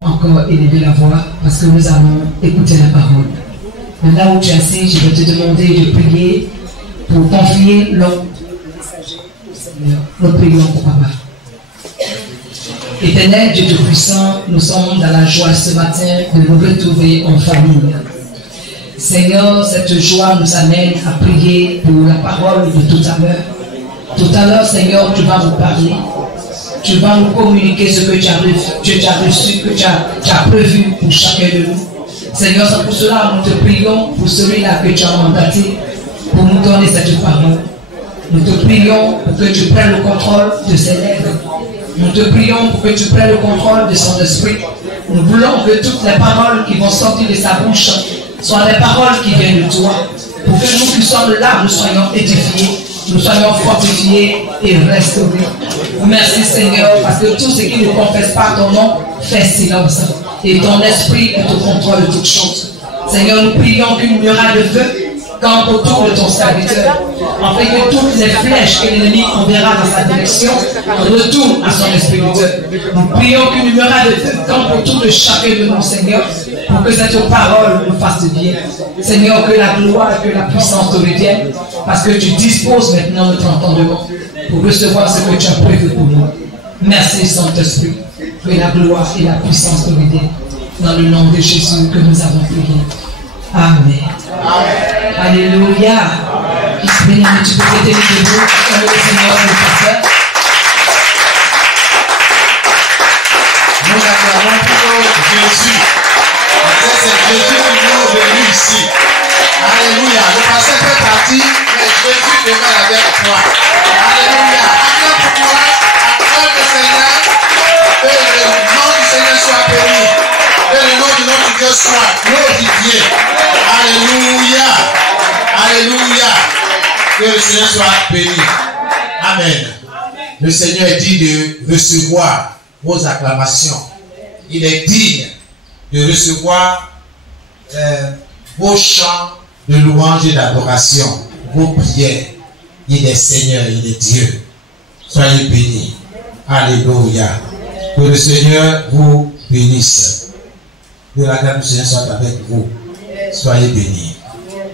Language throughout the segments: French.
Encore élever la voix parce que nous allons écouter la parole. Là où tu es assis, je vais te demander de prier pour confier l'homme messager au Seigneur. Nous prions pour Papa. Éternel Dieu Tout-Puissant, nous sommes dans la joie ce matin de nous retrouver en famille. Seigneur, cette joie nous amène à prier pour la parole de tout à l'heure. Tout à l'heure, Seigneur, tu vas nous parler. Tu vas nous communiquer ce que tu as reçu, que tu as prévu pour chacun de nous. Seigneur, c'est pour cela nous te prions pour celui-là que tu as mandaté pour nous donner cette parole. Nous te prions pour que tu prennes le contrôle de ses lèvres. Nous te prions pour que tu prennes le contrôle de son esprit. Nous voulons que toutes les paroles qui vont sortir de sa bouche soient des paroles qui viennent de toi. Pour que nous qui sommes là, nous soyons édifiés, nous soyons fortifiés et restaurés. Merci Seigneur, parce que tout ce qui ne confesse pas ton nom fait silence. Et ton esprit est au contrôle de toutes choses. Seigneur, nous prions qu'une muraille de feu campe autour de ton serviteur, afin que toutes les flèches que l'ennemi enverra dans sa direction retournent à son esprit de Dieu. Nous prions qu'une muraille de feu campe autour de chacun de nous, Seigneur, pour que cette parole nous fasse bien. Seigneur, que la gloire et que la puissance te reviennent, parce que tu disposes maintenant notre entendement pour recevoir ce que tu as prévu pour nous. Merci, Saint-Esprit, que la gloire et la puissance te reviennent. Dans le nom de Jésus que nous avons prié. Amen. Amen. Alléluia. Béni, tu peux t'aider debout comme le Seigneur le pasteur. Nous acclamons pour Jésus. C'est Jésus qui nous est venu ici. Alléluia. Le pasteur fait partie, mais Jésus demeure avec toi. Alléluia. Acclame pour moi. Acclame le Seigneur. Que le nom du Seigneur soit béni. Que le nom de notre Dieu soit glorifié. Alléluia. Alléluia. Que le Seigneur soit béni. Amen. Le Seigneur dit de recevoir vos acclamations. Il est digne de recevoir vos chants de louange et d'adoration, vos prières. Il est Seigneur, il est Dieu. Soyez bénis. Alléluia. Que le Seigneur vous bénisse. Que la grâce du Seigneur soit avec vous. Soyez bénis.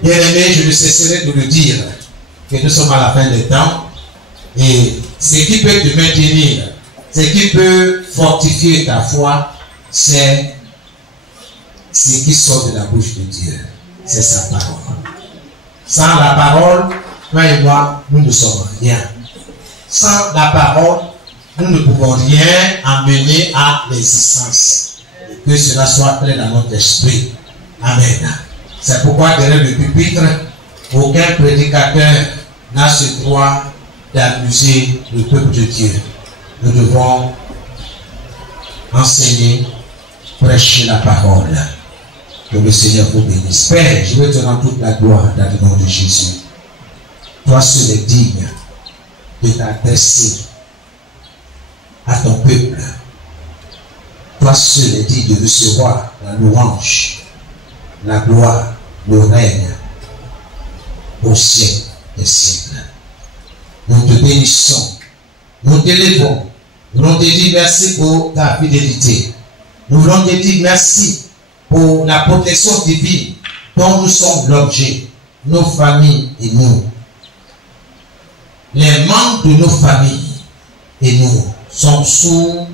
Bien-aimés, je ne cesserai de le dire que nous sommes à la fin des temps et ce qui peut te maintenir, ce qui peut fortifier ta foi, c'est ce qui sort de la bouche de Dieu. C'est sa parole. Sans la parole, toi et moi, nous ne sommes rien. Sans la parole, nous ne pouvons rien amener à l'existence. Et que cela soit plein dans notre esprit. Amen. C'est pourquoi derrière le pupitre, aucun prédicateur n'a ce droit d'amuser le peuple de Dieu. Nous devons enseigner, prêcher la parole. Que le Seigneur vous bénisse. Père, je vais te rendre toute la gloire dans le nom de Jésus. Toi seul es digne de t'adresser à ton peuple. Toi seul es digne de recevoir la louange, la gloire, le règne au siècle des siècles. Nous te bénissons, nous t'élèvons, nous voulons te dire merci pour ta fidélité. Nous voulons te dire merci pour la protection divine dont nous sommes l'objet, nos familles et nous. Les membres de nos familles et nous sont sous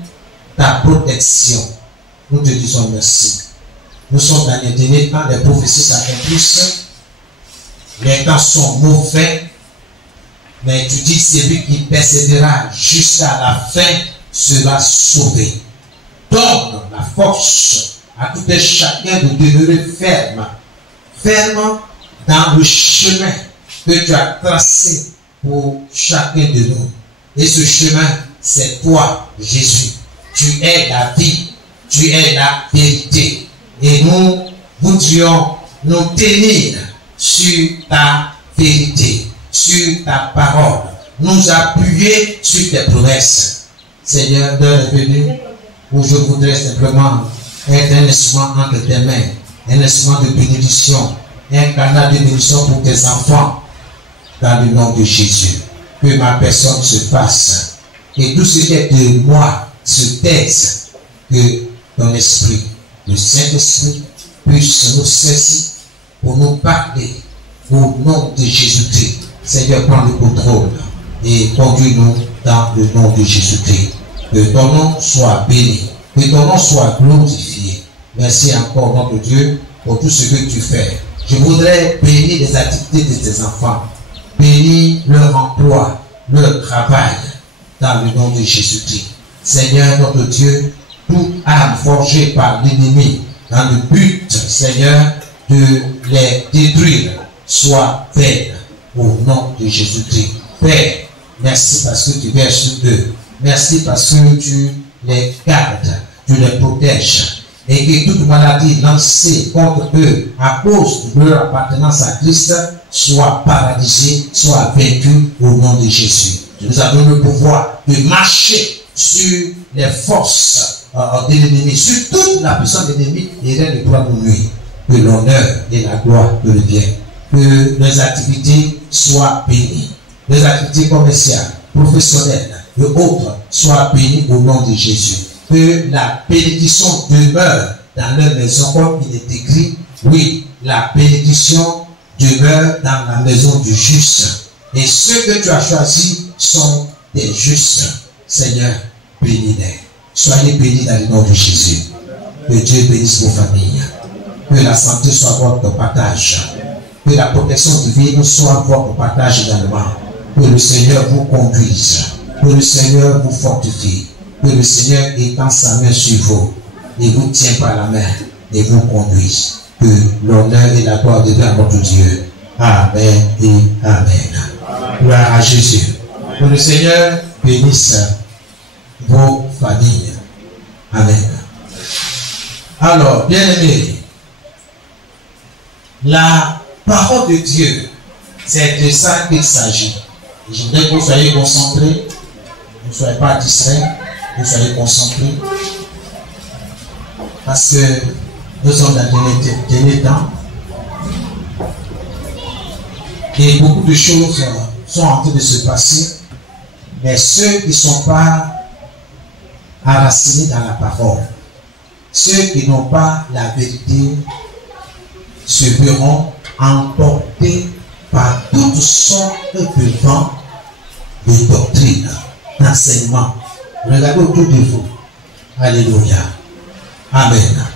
ta protection. Nous te disons merci. Nous sommes dans les derniers temps, les prophéties s'accomplissent. Les temps sont mauvais. Mais tu dis, celui qui persévérera jusqu'à la fin sera sauvé. Donne la force à tout un chacun de demeurer ferme. Ferme dans le chemin que tu as tracé pour chacun de nous. Et ce chemin, c'est toi, Jésus. Tu es la vie. Tu es la vérité. Et nous voudrions nous tenir sur ta vérité, sur ta parole. nous appuyer sur tes promesses. Seigneur, l'heure est venue où je voudrais simplement être un instrument entre tes mains, un instrument de bénédiction, un canal de bénédiction pour tes enfants, dans le nom de Jésus. Que ma personne se fasse et tout ce qui est de moi se taise, que ton esprit, le Saint-Esprit, puisse nous saisir pour nous parler au nom de Jésus-Christ. Seigneur, prends le contrôle et conduis-nous dans le nom de Jésus-Christ. Que ton nom soit béni, que ton nom soit glorifié. Merci encore, notre Dieu, pour tout ce que tu fais. Je voudrais bénir les activités de tes enfants, bénir leur emploi, leur travail, dans le nom de Jésus-Christ. Seigneur, notre Dieu, toute âme forgée par l'ennemi, dans le but, Seigneur, de les détruire, soit vaine au nom de Jésus-Christ. Père, merci parce que tu veilles sur eux. Merci parce que tu les gardes, tu les protèges. Et que toute maladie lancée contre eux à cause de leur appartenance à Christ soit paralysée, soit vaincue au nom de Jésus. Tu nous as donné le pouvoir de marcher sur les forces de l'ennemi, sur toute la puissance de l'ennemi, et rien ne pourra nous nuire. Que l'honneur et la gloire te reviennent. Que les activités soient bénies. Les activités commerciales, professionnelles et autres soient bénies au nom de Jésus. Que la bénédiction demeure dans leur maison, comme il est écrit. Oui, la bénédiction demeure dans la maison du juste. Et ceux que tu as choisis sont des justes. Seigneur, bénis-les. Soyez bénis dans le nom de Jésus. Que Dieu bénisse vos familles. Que la santé soit votre partage. Que la protection divine soit votre partage également. Que le Seigneur vous conduise. Que le Seigneur vous fortifie. Que le Seigneur étend sa main sur vous et vous tient par la main et vous conduise. Que l'honneur et la gloire deviennent à notre Dieu. Amen et Amen. Gloire à Jésus. Que le Seigneur bénisse vos familles. Amen. Alors, bien aimés, la parole de Dieu, c'est de ça qu'il s'agit. Je voudrais que vous soyez concentrés, ne soyez pas distraits, vous soyez concentrés, parce que nous sommes dans le dernier temps et beaucoup de choses sont en train de se passer, mais ceux qui ne sont pas enracinés dans la parole, ceux qui n'ont pas la vérité, se verront emportés par toutes sortes de vents de doctrine, d'enseignement. Regardez autour de vous. Alléluia. Amen.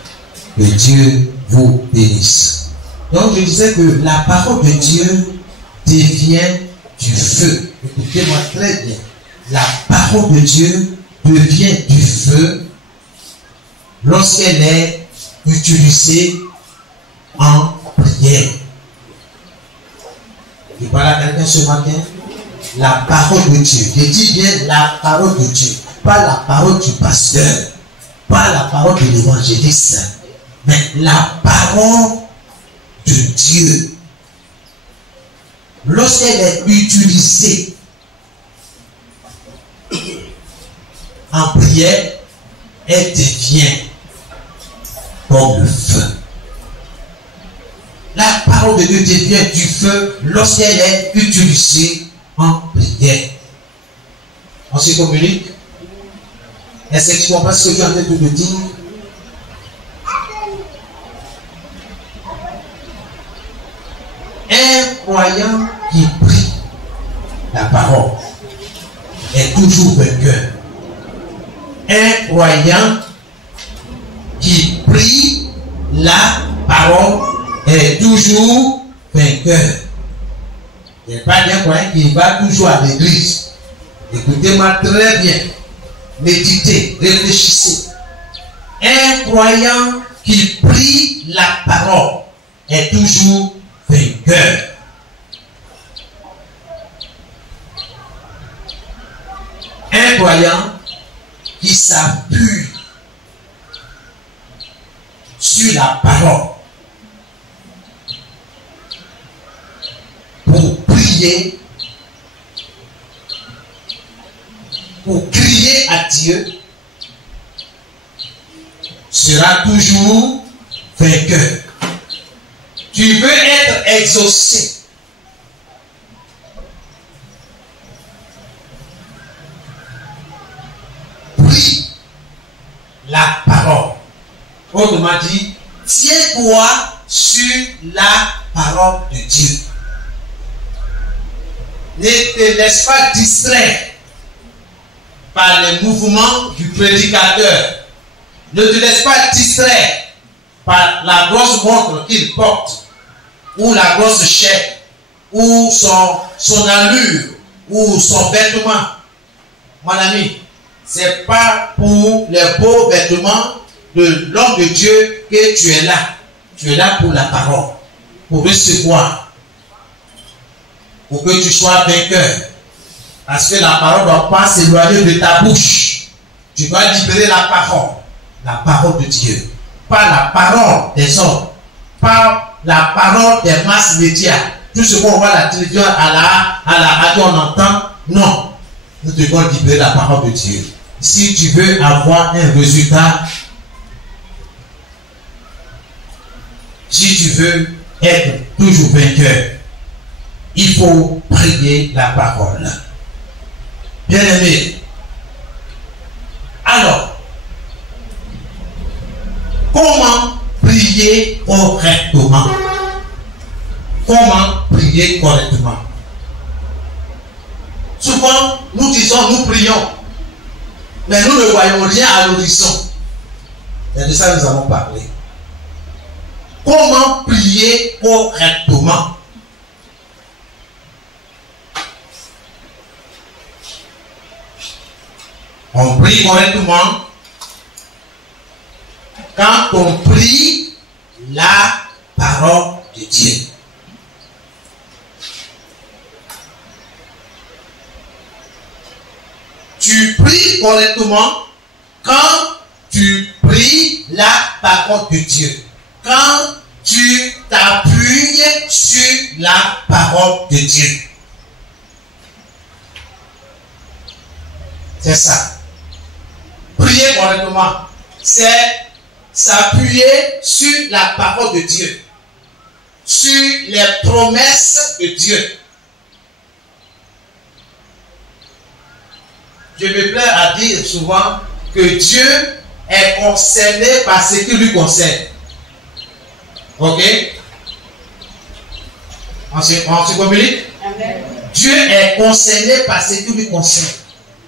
Que Dieu vous bénisse. Donc je disais que la parole de Dieu devient du feu. Écoutez-moi très bien. La parole de Dieu devient du feu lorsqu'elle est utilisée en prière. Je parle à quelqu'un ce matin. La parole de Dieu. Je dis bien la parole de Dieu. Pas la parole du pasteur. Pas la parole de l'évangéliste. Mais la parole de Dieu. Lorsqu'elle est utilisée en prière, elle devient comme le feu. La parole de Dieu devient du feu lorsqu'elle est utilisée en prière. On se communique? Est-ce que tu comprends ce que tu es en train de te dire? Un croyant qui prie la parole est toujours vainqueur. Un croyant qui prie la parole est toujours vainqueur. Il n'y a pas d'un croyant qui va toujours à l'église. Écoutez-moi très bien. Méditez, réfléchissez. Un croyant qui prie la parole est toujours vainqueur. Un croyant qui s'appuie sur la parole pour prier pour crier à Dieu sera toujours vainqueur. Tu veux être exaucé. Prie la parole. Autrement dit, tiens-toi sur la parole de Dieu. Ne te laisse pas distraire par les mouvements du prédicateur. Ne te laisse pas distraire par la grosse montre qu'il porte, ou la grosse chaîne, ou son allure, ou son vêtement. Mon ami, ce n'est pas pour les beaux vêtements de l'homme de Dieu que tu es là. Tu es là pour la parole, pour recevoir, pour que tu sois vainqueur. Parce que la parole ne doit pas s'éloigner de ta bouche. Tu dois libérer la parole de Dieu. Pas la parole des hommes, pas la parole des masses médias. Tout ce qu'on voit à la télévision, à la radio, on entend. Non. Nous devons libérer la parole de Dieu. Si tu veux avoir un résultat, si tu veux être toujours vainqueur, il faut prier la parole. Bien aimé. Alors, comment prier correctement? Comment prier correctement? Souvent, nous disons, nous prions, mais nous ne voyons rien à l'horizon. Et de ça, nous avons parlé. Comment prier correctement? On prie correctement quand on prie la parole de Dieu. Tu pries correctement quand tu pries la parole de Dieu. Quand tu t'appuies sur la parole de Dieu. C'est ça. Prier correctement, c'est s'appuyer sur la parole de Dieu, sur les promesses de Dieu. Je me plais à dire souvent que Dieu est concerné par ce qui lui concerne. Ok? On se communique? Dieu est concerné par ce qui lui concerne.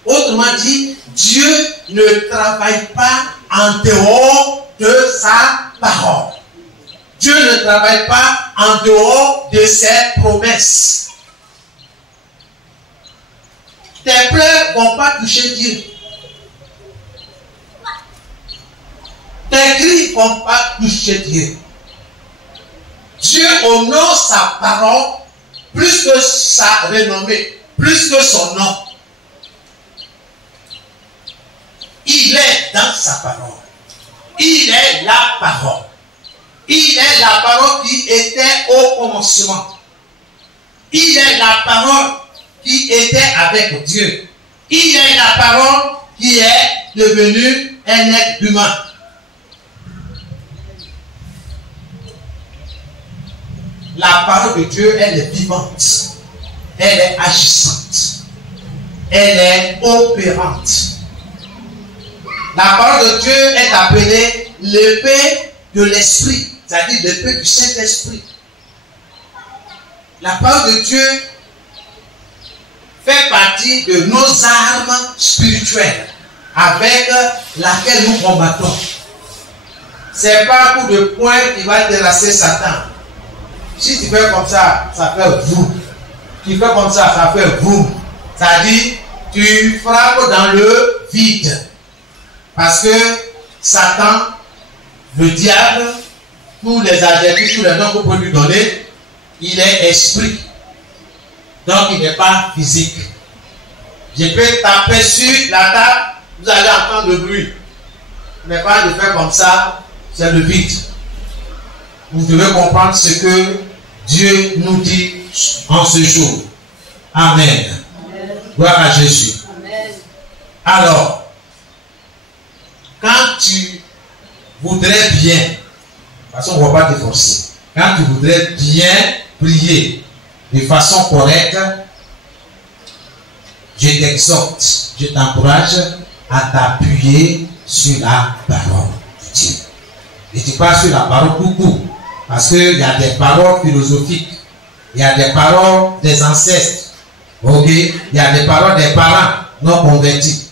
Autrement dit, Dieu ne travaille pas en dehors de sa parole. Dieu ne travaille pas en dehors de ses promesses. Tes pleurs ne vont pas toucher Dieu. Tes cris ne vont pas toucher Dieu. Dieu honore sa parole plus que sa renommée, plus que son nom. Il est dans sa parole. Il est la parole. Il est la parole qui était au commencement. Il est la parole qui était avec Dieu. Il est la parole qui est devenue un être humain. La parole de Dieu, elle est vivante. Elle est agissante. Elle est opérante. La parole de Dieu est appelée l'épée de l'esprit, c'est-à-dire l'épée du Saint-Esprit. La parole de Dieu fait partie de nos armes spirituelles avec laquelle nous combattons. Ce n'est pas un coup de poing qui va terrasser Satan. Si tu fais comme ça, ça fait vous. Tu fais comme ça fait vous. C'est-à-dire, tu frappes dans le vide. Parce que Satan, le diable, tous les adjectifs, tous les noms qu'on peut lui donner, il est esprit. Donc il n'est pas physique. Je peux taper sur la table, vous allez entendre le bruit. Mais pas de faire comme ça, c'est le vide. Vous devez comprendre ce que Dieu nous dit en ce jour. Amen. Gloire à Jésus. Amen. Alors, quand tu voudrais bien, de toute façon, on ne va pas te forcer. Quand tu voudrais bien prier de façon correcte, je t'exhorte, je t'encourage à t'appuyer sur la parole de Dieu. Et tu parles sur la parole beaucoup, parce qu'il y a des paroles philosophiques, il y a des paroles des ancêtres, ok? Il y a des paroles des parents non convertis.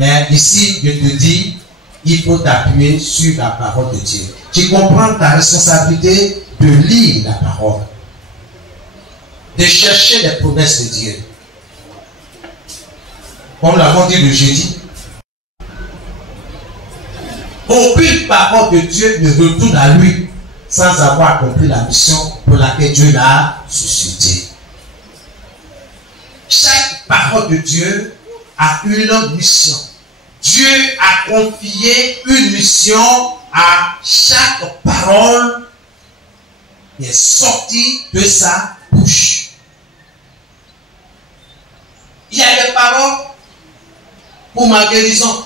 Mais ici, je te dis, il faut t'appuyer sur la parole de Dieu. Tu comprends ta responsabilité de lire la parole, de chercher les promesses de Dieu. Comme nous l'avons dit le jeudi, aucune parole de Dieu ne retourne à lui sans avoir accompli la mission pour laquelle Dieu l'a suscité. Chaque parole de Dieu a une mission. Dieu a confié une mission à chaque parole qui est sortie de sa bouche. Il y a des paroles pour ma guérison.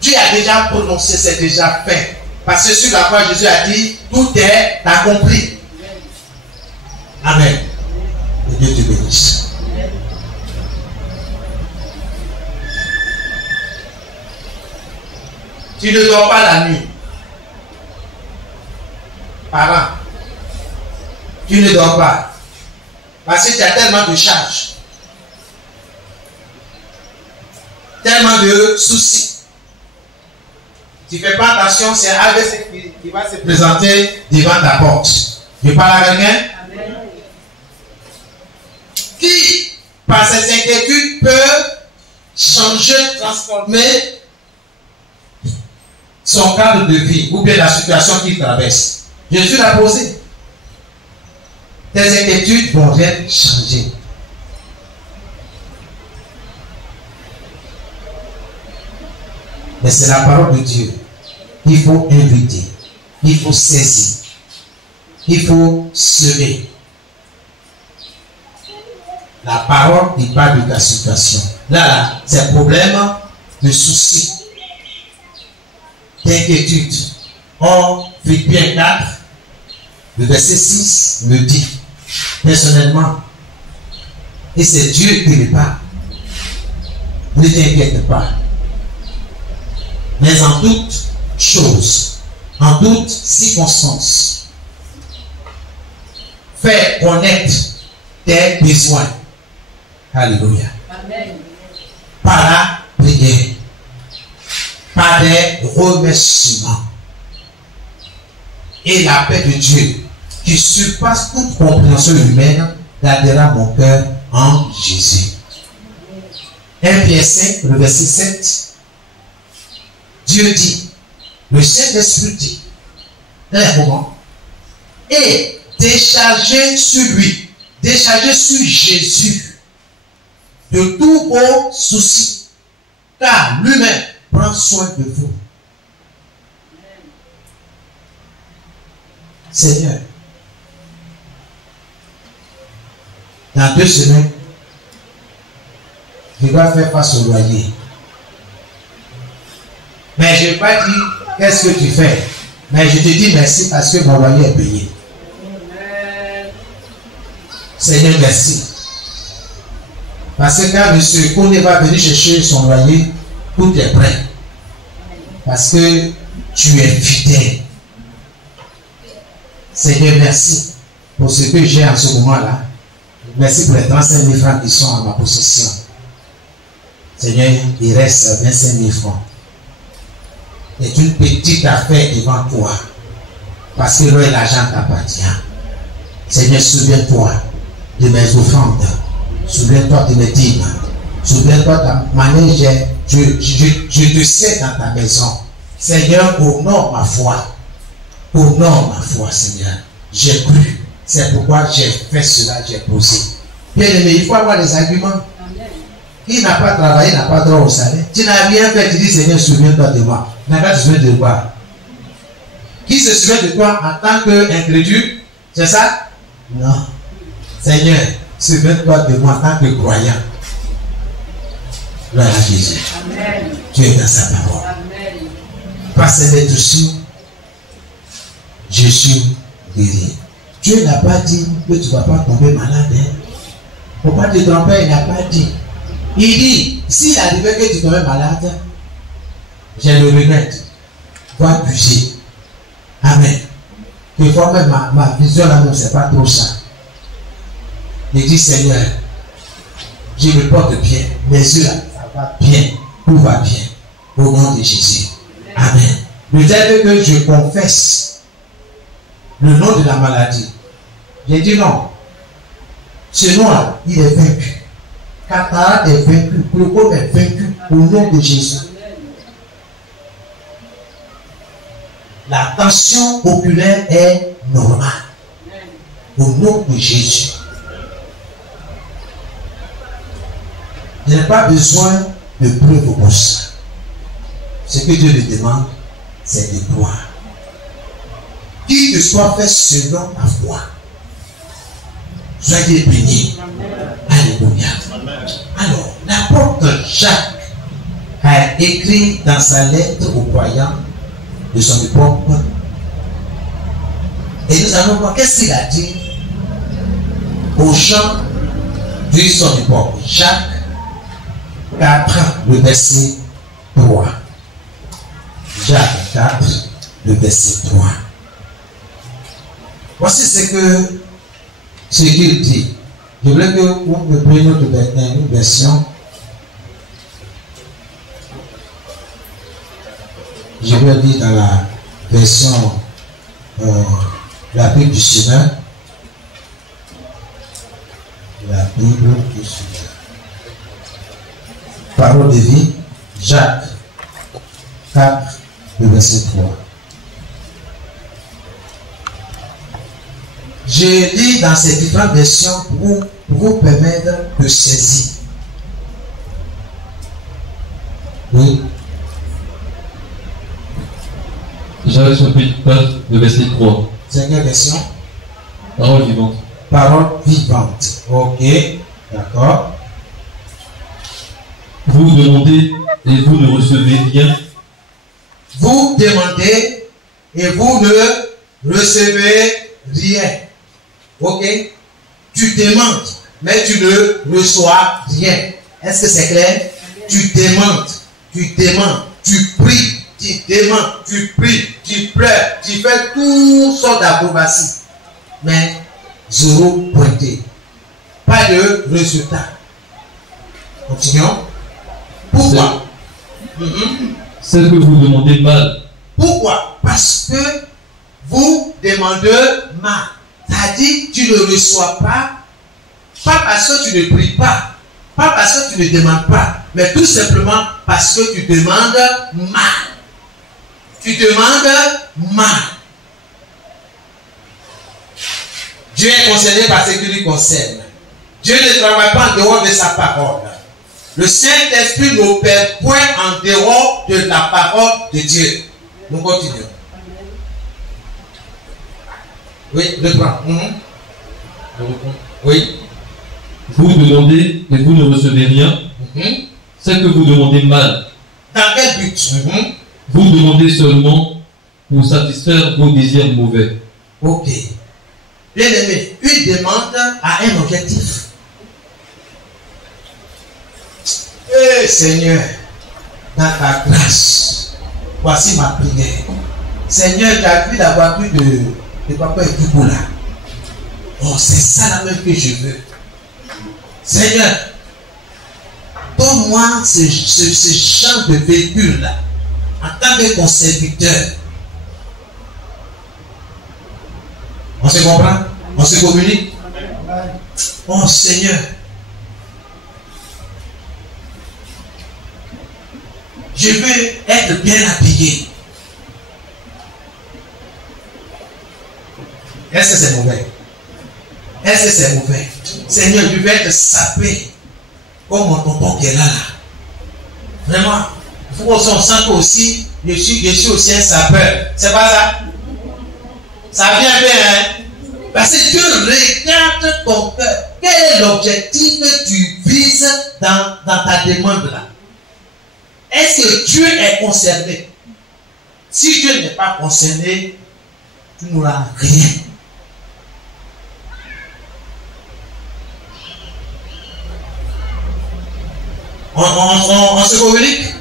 Dieu a déjà prononcé, c'est déjà fait. Parce que sur la croix, Jésus a dit, tout est accompli. Amen. Que Dieu te bénisse. Tu ne dors pas la nuit. Parent, tu ne dors pas. Parce que tu as tellement de charges. Tellement de soucis. Tu ne fais pas attention, c'est AVC qui va se présenter devant ta porte. Tu parles à quelqu'un? Qui, par ses inquiétudes, peut changer, transformer son cadre de vie ou bien la situation qu'il traverse? Jésus l'a posé. Tes inquiétudes vont rien changer. Mais c'est la parole de Dieu. Il faut inviter. Il faut saisir. Il faut semer. La parole n'est pas de ta situation. Là, c'est problème de soucis, d'inquiétude. Or, Philippiens 4, le verset 6 me dit, personnellement, et c'est Dieu qui me parle. Ne t'inquiète pas. Mais en toute chose, en toute circonstance, fais connaître tes besoins. Alléluia. Amen. Par la prière, par des remerciements. Et la paix de Dieu, qui surpasse toute compréhension humaine, gardera mon cœur en Jésus. 1 Pierre 5, le verset 7. Dieu dit, le Saint-Esprit dit, un moment, et déchargez sur lui, déchargez sur Jésus de tous vos soucis, car lui-même prend soin de vous. Seigneur, dans 2 semaines, je dois faire face au loyer. Mais je n'ai pas dit qu'est-ce que tu fais. Mais je te dis merci parce que mon loyer est payé. Seigneur, merci. Parce que quand M. Kone va venir chercher son loyer, tout est prêt. Parce que tu es fidèle. Seigneur, merci pour ce que j'ai en ce moment-là. Merci pour les 35 000 francs qui sont à ma possession. Seigneur, il reste 25 000 francs. C'est une petite affaire devant toi. Parce que là, l'argent t'appartient. Seigneur, souviens-toi de mes offrandes. Souviens-toi de mes dîmes. Souviens-toi de ta manière. Je te sais dans ta maison. Seigneur, honore ma foi. Honore ma foi, Seigneur. J'ai cru. C'est pourquoi j'ai fait cela, j'ai posé. Bien aimé, il faut avoir des arguments. Qui n'a pas travaillé n'a pas droit au salaire. Tu n'as rien fait, tu dis Seigneur, souviens-toi de moi. Tu n'as pas besoin de quoi? Qui se souvient de toi en tant qu'incrédule? C'est ça? Non. Seigneur, souviens-toi de moi en tant que croyant. Gloire à Jésus. Amen. Dieu est dans sa parole. Amen. Parce d'être dessus, Jésus guérit. Dieu n'a pas dit que tu ne vas pas tomber malade. Il ne faut pas te tromper, il n'a pas dit. Il dit, s'il arrivait que tu tombais malade, j'ai le regrette. Tu dois puiser. Amen. Des fois même ma vision là, non, c'est pas trop ça. Il dit, Seigneur, je me porte bien. Mes yeux là, ça va bien. Tout va bien. Au nom de Jésus. Amen. Peut-être que je confesse le nom de la maladie. J'ai dit non. Ce nom-là, il est vaincu. Cataracte est vaincu. Glaucome est vaincu au nom de Jésus. La tension oculaire est normale. Au nom de Jésus. Je n'ai pas besoin de preuves pour ça. Ce que Dieu me demande, c'est de croire. Qu'il te soit fait selon ta foi. Soyez bénis. Alléluia. Alors, l'apôtre Jacques a écrit dans sa lettre aux croyants de son époque. Et nous allons voir qu'est-ce qu'il a dit aux gens de son époque. Jacques 4, le verset 3. Jacques 4, le verset 3. Voici ce qu'il dit. Je voulais que vous me preniez une version. Je vais lire dans la version la Bible du Seigneur. La Bible du Seigneur. Parole de vie, Jacques 4, le verset 3. Je lis dans ces différentes versions pour vous permettre de saisir. Oui. Jacques chapitre 4, le verset 3. C'est quelle version? Parole vivante. Parole vivante. Ok. D'accord. Vous demandez et vous ne recevez rien. Vous demandez et vous ne recevez rien. Ok? Tu demandes, mais tu ne reçois rien. Est-ce que c'est clair? Tu demandes, tu pries, tu demandes, tu pries, tu pleures, tu fais toutes sortes d'acrobaties. Mais zéro pointé. Pas de résultat. Continuons. Pourquoi? C'est que vous demandez mal. Pourquoi? Parce que vous demandez mal. C'est-à-dire tu ne reçois pas parce que tu ne pries pas, pas parce que tu ne demandes pas, mais tout simplement parce que tu demandes mal. Tu demandes mal. Dieu est concerné par ce qui lui concerne. Dieu ne travaille pas en dehors de sa parole. Le Saint-Esprit n'opère point en dehors de la parole de Dieu. Nous continuons. Oui, reprends. Oui. Vous demandez et vous ne recevez rien. C'est que vous demandez mal. Dans quel but? Vous demandez seulement pour satisfaire vos désirs mauvais. Ok. Bien aimé, une demande a un objectif. Eh Seigneur, dans ta grâce, voici ma prière. Seigneur, tu as vu la voiture de papa et tout là. Oh, c'est ça la même que je veux. Seigneur, donne-moi ce genre de véhicule-là, en tant que ton serviteur. On se comprend? On se communique? Oh Seigneur, je veux être bien habillé. Est-ce que c'est mauvais? Est-ce que c'est mauvais? Seigneur, je veux être sapé comme mon tonton qui est là. Vraiment, il faut qu'on sente aussi, je suis aussi un sapeur. C'est pas ça? Ça vient bien, hein? Parce que Dieu regarde ton cœur. Quel est l'objectif que tu vises dans ta demande là? est-ce que Dieu est concerné? Si Dieu n'est pas concerné, tu n'auras rien. On se communique.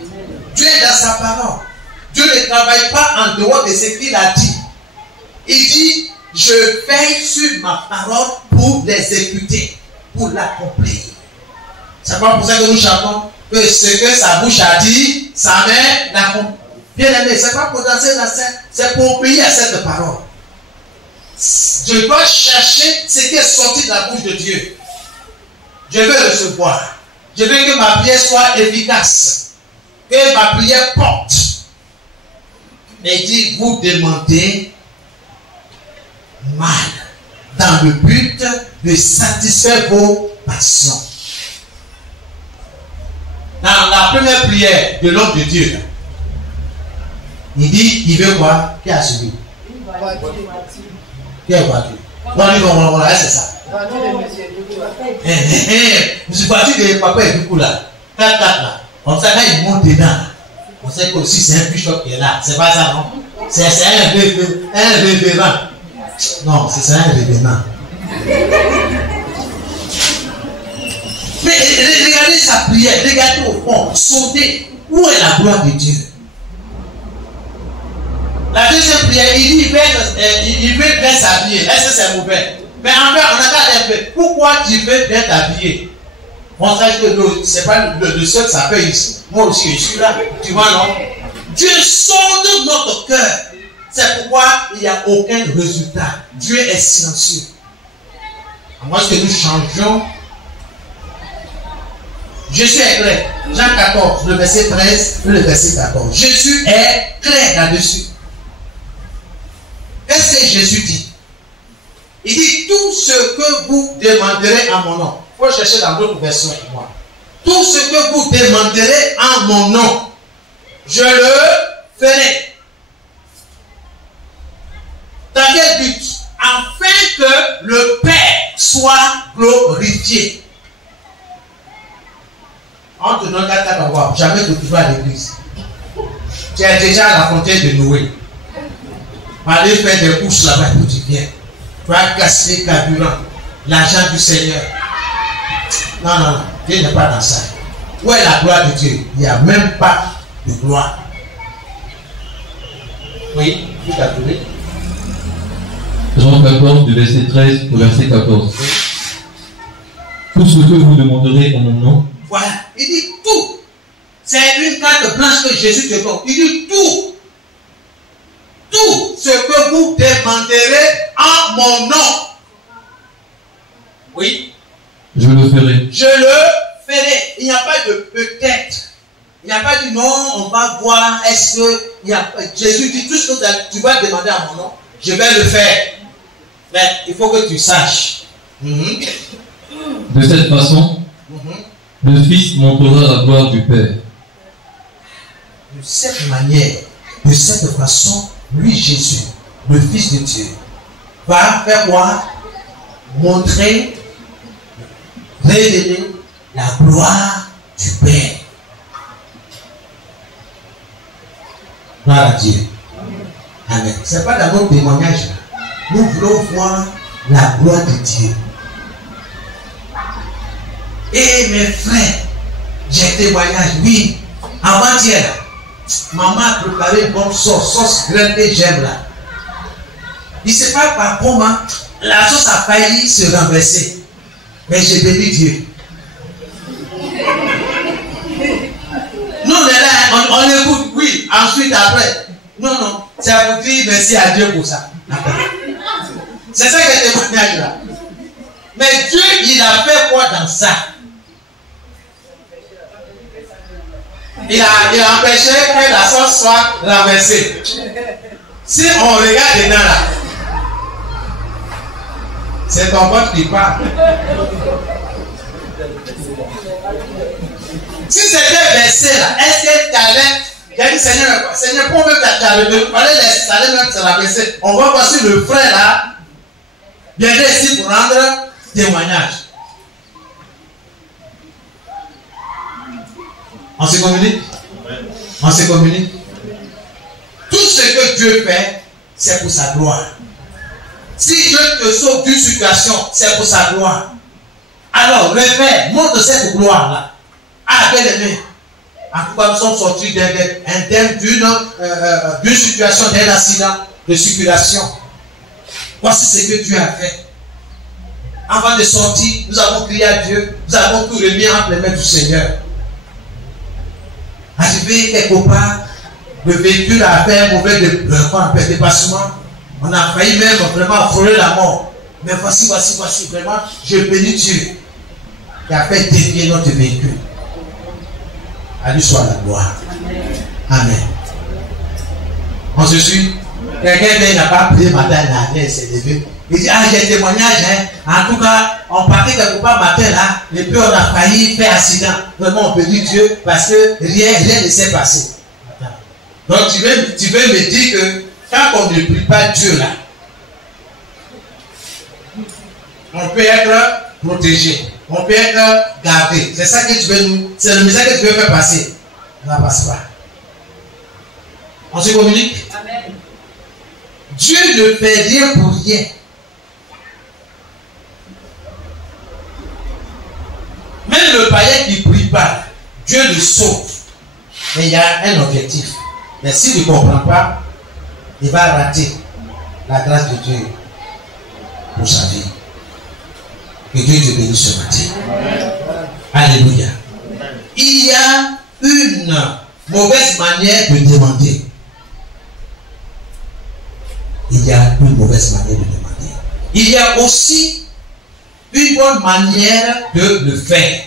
Dieu est dans sa parole. Dieu ne travaille pas en dehors de ce qu'il a dit. Il dit, je veille sur ma parole pour l'exécuter, pour l'accomplir. C'est pas pour ça que nous chantons que ce que sa bouche a dit, sa main l'accomplit. Bien aimé, c'est pas pour danser la scène, c'est pour obéir à cette parole. Je dois chercher ce qui est sorti de la bouche de Dieu. Je veux recevoir. Je veux que ma prière soit efficace. Que ma prière porte. Mais il dit, vous demandez mal. Dans le but de satisfaire vos passions. Dans la première prière de l'homme de Dieu, il dit, il veut quoi? Qui a suivi? Qui a voiture? Non, c'est ça. Monsieur voiture de papa et du coup là, 4-4 là, comme ça quand il monte dedans, on sait que aussi c'est un bishop qui est là, c'est pas ça non? C'est un révérend. Non, c'est un révérend. Mais regardez sa prière, regardez au fond, sondez où est la gloire de Dieu. La deuxième prière, il veut bien s'habiller. Est-ce que c'est mauvais? Mais en fait, on regarde un peu. Pourquoi tu veux bien t'habiller? On sait que c'est pas le seul qui s'appelle ici. Moi aussi, je suis là. Tu vois, non? Dieu sonde notre cœur. C'est pourquoi il n'y a aucun résultat. Dieu est silencieux. À moins que nous changions. Jésus est clair. Jean 14, le verset 13, le verset 14. Jésus est clair là-dessus. Qu'est-ce que Jésus dit? Il dit, tout ce que vous demanderez en mon nom. Il faut chercher dans d'autres versions pour moi. Tout ce que vous demanderez en mon nom, je le ferai. Dans quel but? Afin que le Père soit glorifié. On te donne 4 à voir. Jamais que tu vas à l'église. Tu es déjà à la fontaine de Noé. Aller faire des courses là-bas, tout tu viens. Tu vas casser le carburant, l'argent du Seigneur. Non, Dieu n'est pas dans ça. Où est la gloire de Dieu? Il n'y a même pas de gloire. Oui, tout à fait. Jean 14, du verset 13 au verset 14. Tout ce que vous demanderez en mon nom. Voilà, il dit tout. C'est une carte blanche que Jésus te donne. Il dit tout. Tout ce que vous demanderez en mon nom. Oui. Je le ferai. Je le ferai. Il n'y a pas de peut-être. Il n'y a pas de non, on va voir. Est-ce que Jésus dit tout ce que tu vas demander à mon nom, je vais le faire. Mais il faut que tu saches. De cette façon, le Fils montrera la gloire du Père. De cette manière, de cette façon, lui, Jésus, le Fils de Dieu, va faire quoi? Montrer, révéler la gloire du Père. Gloire à Dieu. Amen. Ce n'est pas dans notre témoignage. Nous voulons voir la gloire de Dieu. Et mes frères, j'ai un témoignage, oui. Avant-hier, maman a préparé une bonne sauce graine que j'aime là. Il ne sait pas par comment la sauce a failli se renverser. Mais j'ai béni Dieu. Nous, on est là, on écoute, oui, ensuite après. Non, ça vous dit merci à Dieu pour ça. C'est ça que le témoignage là. Mais Dieu, il a fait quoi dans ça? Il a empêché que la sauce soit renversée. Si on regarde dedans là, c'est ton pote qui parle. Si c'était versé là, est-ce que tu allais. J'ai dit Seigneur, pour me faire ça allait même se renverser. On va voir si le frère là viendrait ici pour rendre témoignage. On se communique? On se communique. Tout ce que Dieu fait, c'est pour sa gloire. Si Dieu te sauve d'une situation, c'est pour sa gloire. Alors, le Père montre cette gloire-là. Ah, bien aimé. En tout cas, nous sommes sortis indemnes d'une situation, d'un accident de circulation. Voici ce que Dieu a fait. Avant de sortir, nous avons crié à Dieu. Nous avons tout remis entre les mains du Seigneur. Arrivé quelque part, le véhicule a fait un mauvais dépassement. On a failli même vraiment frôler la mort. Mais voici, vraiment, je bénis Dieu qui a fait dévier notre véhicule. À lui soit la gloire. Amen. On se suit. Quelqu'un n'a pas prié matin, il s'est levé. Il dit, ah, j'ai un témoignage, hein. En tout cas, on partait quelque part matin là, et puis on a failli faire accident. Vraiment, on bénit Dieu parce que rien ne s'est passé. Donc tu veux me dire que quand on ne prie pas Dieu là, on peut être protégé, on peut être gardé. C'est ça que tu veux nous, c'est le message que tu veux faire passer. Ça ne passe pas. On se communique. Amen. Dieu ne fait rien pour rien. Même le païen qui ne prie pas, Dieu le sauve. Mais il y a un objectif. Mais s'il ne comprend pas, il va rater la grâce de Dieu pour sa vie. Que Dieu te bénisse ce matin. Alléluia. Il y a une mauvaise manière de demander. Il y a une mauvaise manière de demander. Il y a aussi une bonne manière de le faire.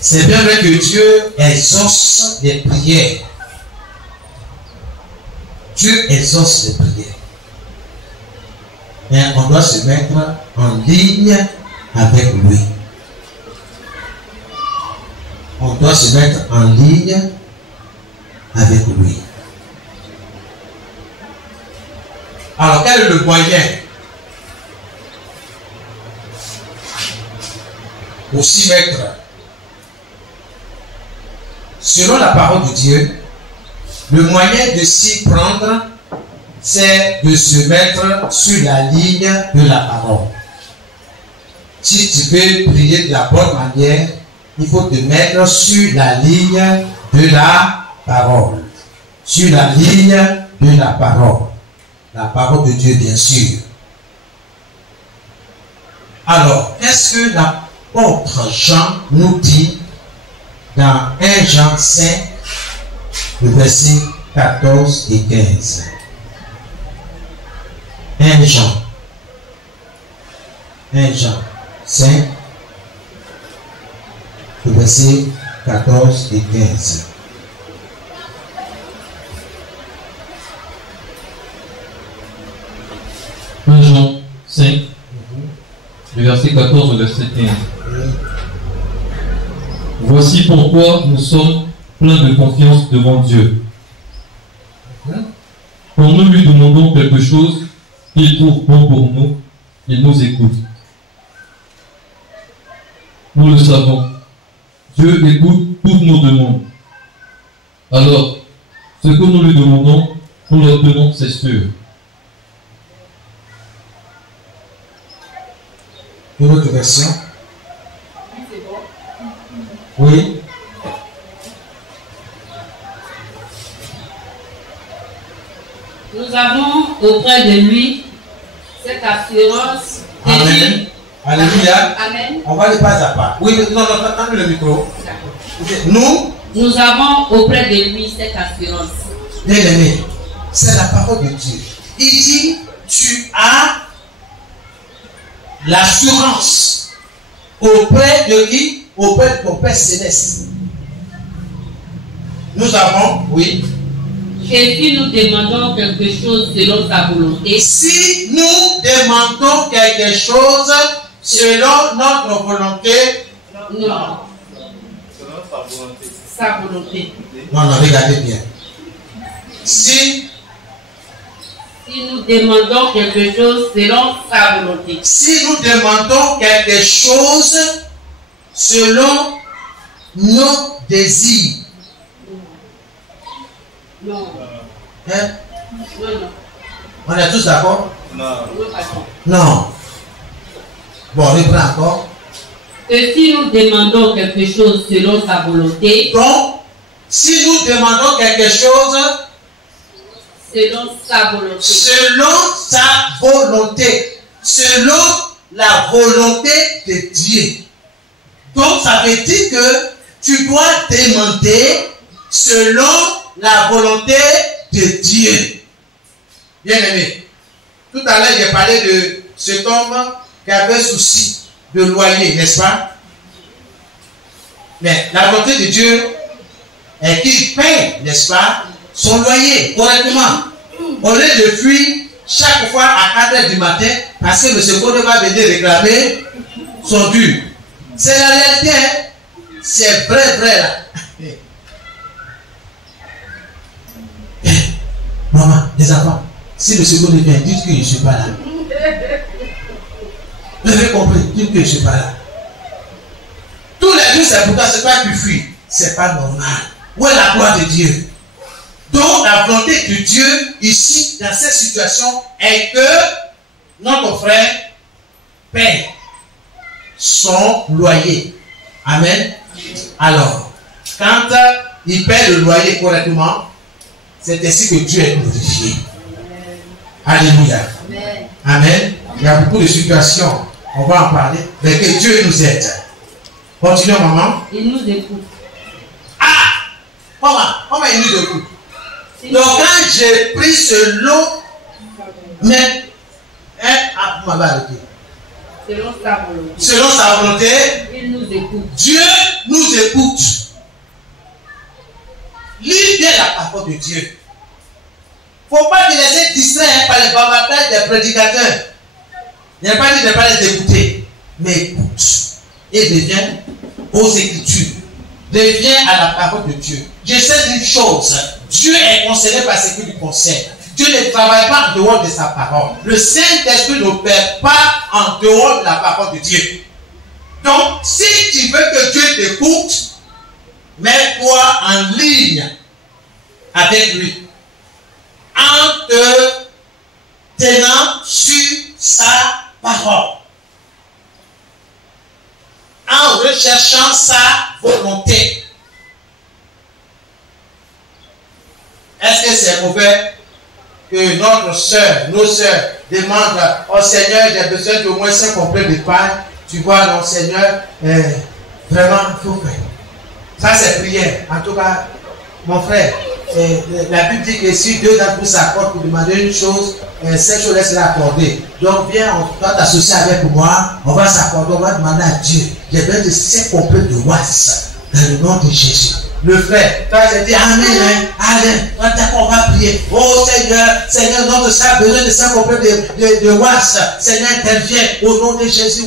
C'est bien vrai que Dieu exauce les prières. Dieu exauce les prières. Mais on doit se mettre en ligne avec lui. On doit se mettre en ligne avec lui. Alors, quel est le moyen pour s'y mettre? Selon la parole de Dieu, le moyen de s'y prendre, c'est de se mettre sur la ligne de la parole. Si tu veux prier de la bonne manière, il faut te mettre sur la ligne de la parole. Sur la ligne de la parole. La parole de Dieu, bien sûr. Alors, qu'est-ce que l'apôtre Jean nous dit dans 1 Jean 5, le verset 14 et 15? 1 Jean 5, le verset 14 et 15. Jean 5, le verset 14 au verset 15. Voici pourquoi nous sommes pleins de confiance devant Dieu. Quand nous lui demandons quelque chose qu'il trouve bon pour nous, il nous écoute. Nous le savons. Dieu écoute toutes nos demandes. Alors, ce que nous lui demandons, nous l'obtenons, c'est sûr. Une autre version? Oui. Nous avons auprès de lui cette assurance. Amen. Alléluia. Amen. On va aller pas à pas. Oui, non, attendez le micro. Nous avons auprès de lui cette assurance. Bien aimé, c'est la parole de Dieu. Il dit, tu as l'assurance auprès de qui? Auprès de ton Père Céleste. Nous avons, oui. Et si nous demandons quelque chose selon sa volonté, si nous demandons quelque chose selon notre volonté, non. Selon sa volonté. Non, regardez bien. Si nous demandons quelque chose selon sa volonté. Si nous demandons quelque chose selon nos désirs. Non. Hein? Non. On est tous d'accord? Non. Non. Bon, on reprend encore. Que si nous demandons quelque chose selon sa volonté, Donc, si nous demandons quelque chose selon sa volonté, selon la volonté de Dieu. Donc, ça veut dire que tu dois demander selon la volonté de Dieu. Bien aimé, tout à l'heure, j'ai parlé de cet homme qui avait souci de loyer, n'est-ce pas? Mais la volonté de Dieu est qu'il paye, n'est-ce pas, son loyer correctement. Au lieu de fuir chaque fois à 4 heures du matin parce que le seconde va venir réclamer son dû. C'est la réalité, hein? C'est vrai là. Maman, les enfants, si le seconde vient, dites que je ne suis pas là. Vous avez compris, dites que je ne suis pas là. Tous les jours, c'est pourquoi c'est pas que tu fuis. C'est pas normal. Où est la gloire de Dieu? Donc, la volonté de Dieu, ici, dans cette situation, est que notre frère paie son loyer. Amen. Alors, quand il paie le loyer correctement, c'est ainsi que Dieu est glorifié. Alléluia. Amen. Il y a beaucoup de situations, on va en parler, mais que Dieu nous aide. Continuons, maman. il nous écoute. Ah! Maman, il nous écoute. Donc, quand j'ai pris ce lot, mais, vous m'avez arrêté. Selon sa volonté. Selon sa volonté, Il nous écoute. Dieu nous écoute. Lis bien la parole de Dieu. Il ne faut pas te laisser distraire par les bavardages des prédicateurs. Il n'y a pas dit de ne pas les écouter, mais écoute et deviens aux Écritures. Deviens à la parole de Dieu. Je sais une chose, Dieu est concerné par ce qui lui concerne. Dieu ne travaille pas en dehors de sa parole. Le Saint-Esprit n'opère pas en dehors de la parole de Dieu. Donc, si tu veux que Dieu t'écoute, mets-toi en ligne avec lui. En te tenant sur sa parole. En recherchant sa volonté. Est-ce que c'est mauvais que notre soeur, nos soeurs demandent au Seigneur, j'ai besoin d'au moins 5 complets de pain. Tu vois, non, Seigneur, vraiment, il faut faire. Ça, c'est prière. En tout cas, mon frère, la Bible dit que si 2 d'entre vous s'accordent pour demander une chose, cette chose sera accordée. Donc, viens, on va t'associer avec moi, on va s'accorder, on va demander à Dieu. J'ai besoin de 5 complets de watts dans le nom de Jésus. Le frère, toi j'ai dit Amen, Amen, on va prier. Oh Seigneur, notre sang a besoin de 5 complets de watts. Seigneur, interviens au nom de Jésus,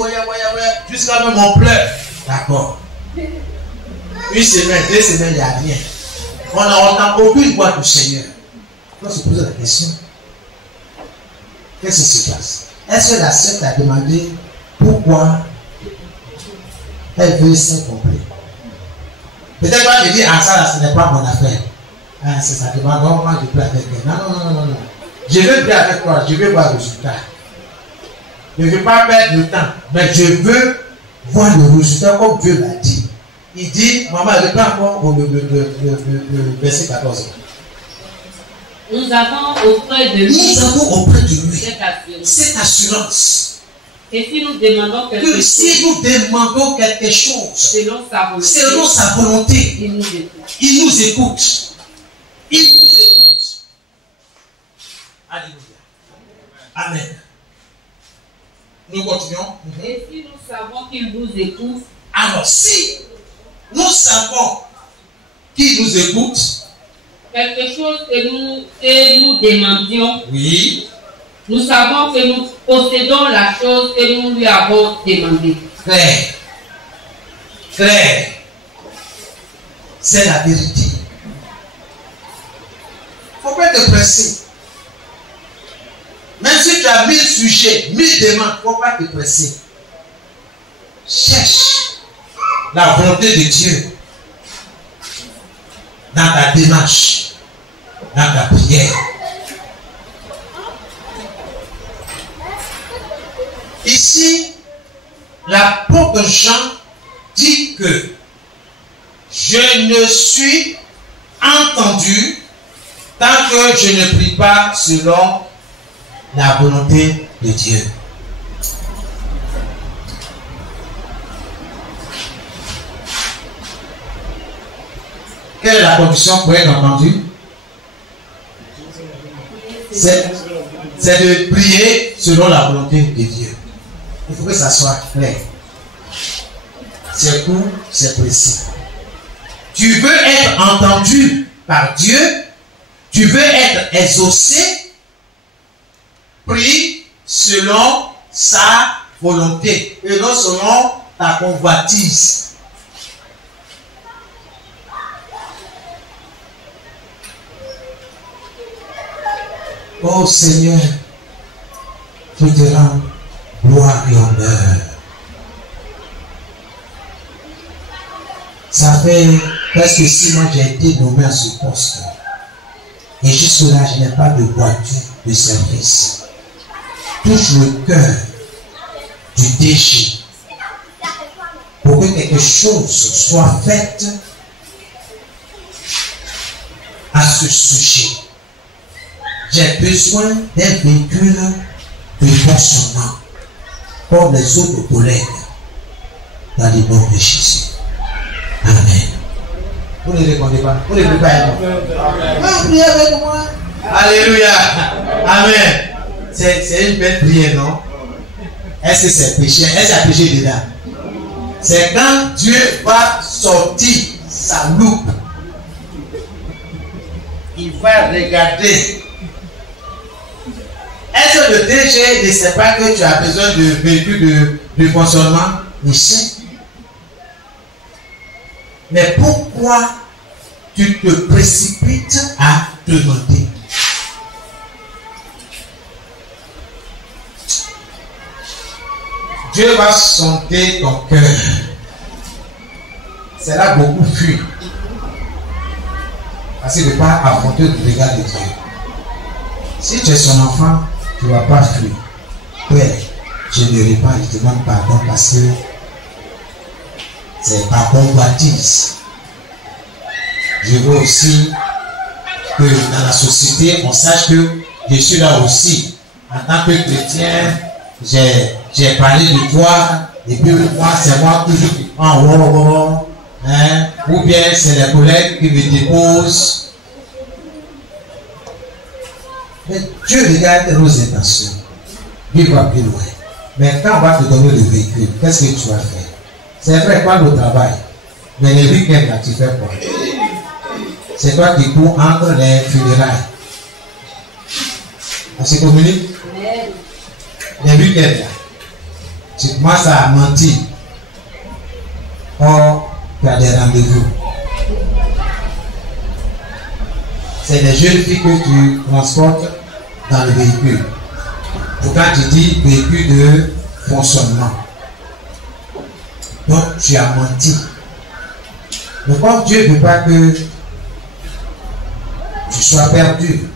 jusqu'à même on pleure. D'accord. 1 semaine, 2 semaines, il n'y a rien. On n'entend aucune voix du Seigneur. On se pose la question. Qu'est-ce qui se passe? Est-ce que la secte a demandé pourquoi elle veut 5 complets? Peut-être pas me dire, ah ça là, ce n'est pas mon affaire. Ah, c'est ça demande, non, moi je prie avec elle. Non. Je veux prier avec toi, je veux voir le résultat. Je ne veux pas perdre le temps, mais je veux voir le résultat comme Dieu l'a dit. Il dit, maman, reprends encore le verset 14. Nous avons auprès de lui cette assurance. Et si nous demandons quelque chose, selon sa volonté, il nous écoute. Alléluia. Amen. Nous continuons. Et si nous savons qu'il nous écoute, alors si nous savons qu'il nous écoute, quelque chose que nous demandions, oui, nous savons que nous possédons la chose que nous lui avons demandée. Frère, c'est la vérité. Il ne faut pas te presser. Même si tu as 1000 sujets, 1000 demandes, il ne faut pas te presser. Cherche la volonté de Dieu dans ta démarche, dans ta prière. Ici, l'apôtre Jean dit que je ne suis entendu tant que je ne prie pas selon la volonté de Dieu. Quelle est la condition pour être entendu? C'est de prier selon la volonté de Dieu. Il faut que ça soit clair. C'est court, c'est précis. Tu veux être entendu par Dieu, tu veux être exaucé, prie selon sa volonté et non selon ta convoitise. Oh Seigneur, je te rends gloire et honneur. Ça fait presque 6 mois que j'ai été nommé à ce poste. Et jusque-là, je n'ai pas de voiture de service. Touche le cœur du DG pour que quelque chose soit fait à ce sujet. J'ai besoin d'un véhicule de fonctionnement comme les autres collègues dans le nom de Jésus. Amen. Vous ne répondez pas. Vous ne répondez pas. Priez avec moi. Alléluia. Amen. C'est une belle prière, non? Est-ce que c'est péché? Est-ce qu'il y a péché dedans? C'est quand Dieu va sortir sa loupe. Il va regarder. Est-ce que le DG ne sait pas que tu as besoin de véhicule de fonctionnement? Il sait. Mais pourquoi tu te précipites à demander? Dieu va sonder ton cœur. C'est là beaucoup fuient. Parce qu'il ne peut pas affronter le regard de Dieu. Si tu es son enfant, tu ne vas pas fuir. Père, je ne ris pas, je demande pardon parce que c'est par convoitise. Je veux aussi que dans la société, on sache que je suis là aussi. En tant que chrétien, j'ai parlé de toi, et puis moi, c'est moi toujours qui prends hein, ou bien c'est les collègues qui me déposent. Mais Dieu regarde nos intentions. Dieu va plus loin. Mais quand on va te donner le véhicule, qu'est-ce que tu vas faire? C'est vrai, pas le travail. Mais les week-ends, là, tu fais quoi? C'est toi qui cours entre les funérailles. On se communique? Les week-ends, là, tu commences à mentir. Or, tu as des rendez-vous. C'est les jeunes filles que tu transportes dans le véhicule. Pourtant, tu dis véhicule de fonctionnement. Donc, tu as menti. Mais comme Dieu ne veut pas que tu sois perdu,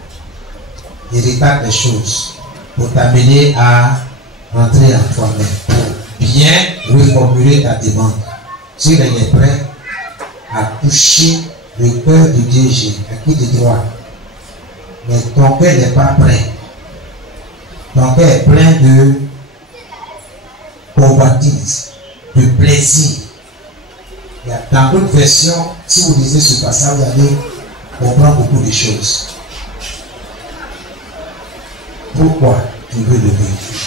il regarde les choses pour t'amener à rentrer en toi-même, pour bien reformuler ta demande. S'il est prêt à toucher le cœur de Dieu, à qui de droit, mais ton cœur n'est pas prêt. Ton cœur est plein de convoitise, de plaisir. Dans d'autres versions, si vous lisez ce passage, vous allez comprendre beaucoup de choses. Pourquoi tu veux le véhicule?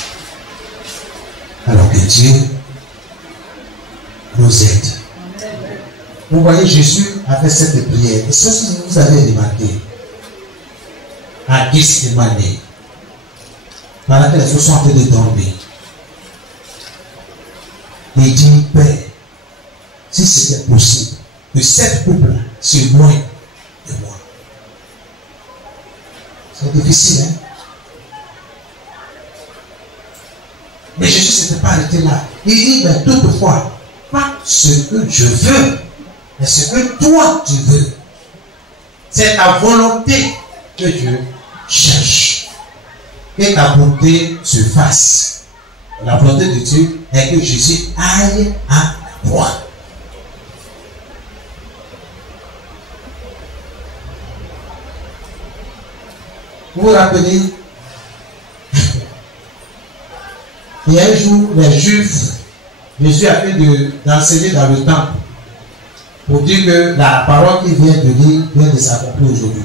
Alors que Dieu nous aide. Vous voyez, Jésus a fait cette prière. Et ça, si vous avez remarqué, à Gethsémane, pendant que les autres sont en train de dormir, il dit, Père, si c'était possible, que cette couple s'éloigne de moi. C'est difficile, hein? Mais Jésus ne s'était pas arrêté là. Il dit, mais toutefois, pas ce que je veux, mais ce que toi tu veux. C'est ta volonté que Dieu cherche. Que ta bonté se fasse. La volonté de Dieu est que Jésus aille à la croix. Vous vous rappelez, il y a un jour, les Juifs, Jésus a fait d'enseigner dans le temple pour dire que la parole qu'il vient de lire vient de s'accomplir aujourd'hui.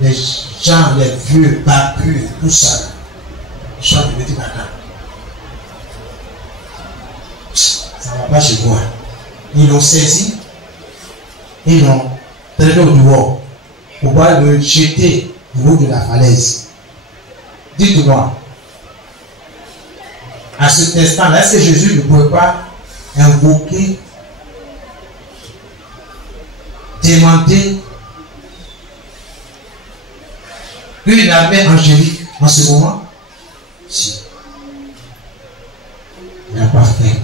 Les gens, les vieux, barbus, tout ça, ils chantent de petit matin. Ça ne va pas chez moi. Ils l'ont saisi, ils l'ont traîné au dehors pour pouvoir le jeter au haut de la falaise. Dites-moi, à cet instant-là, est-ce que Jésus ne pouvait pas invoquer, demander une armée angélique en ce moment? Si. Il n'a pas fait.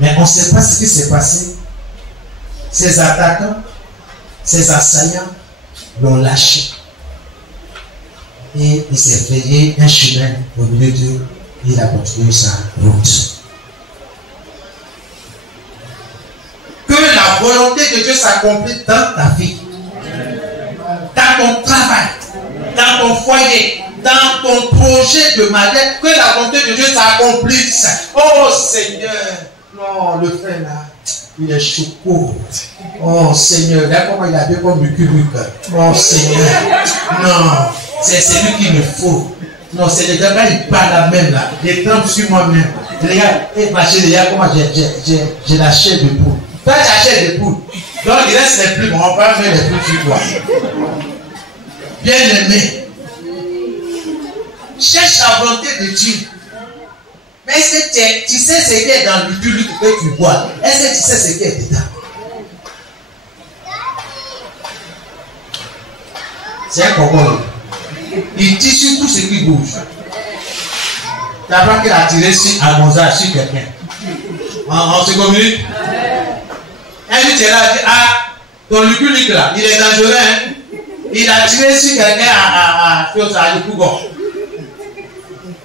Mais on ne sait pas ce qui s'est passé. Ces attaquants, ces assaillants l'ont lâché. Et il s'est frayé un chemin au milieu d'eux. Il a continué sa route. Que la volonté de Dieu s'accomplisse dans ta vie, dans ton travail, dans ton foyer, dans ton projet de mariage. Que la volonté de Dieu s'accomplisse. Oh Seigneur, non, le frère là, il est choco. Oh Seigneur, là comment il a dit comme Luc. Oh Seigneur, non, c'est celui qu'il me faut. Non, c'est le gars, il parle la même là. Il trempe sur moi-même. Regarde, les gars, comment j'ai la chair de poule. Toi, tu as la chair de poule. Donc, il reste les plumes. On va faire les plumes sur toi. Bien aimé. Cherche la volonté de Dieu. Mais est-ce que tu sais ce qui est dans le liquide que tu bois? Est-ce que tu sais ce qui est dedans? C'est un cocon. Il tire sur tout ce qui bouge. D'abord qu'il a tiré sur Almonza, sur quelqu'un. En seconde minute. Un jour, tu as dit, ah, ton liquide là, il est dangereux. Hein? Il a tiré sur quelqu'un à Pougon.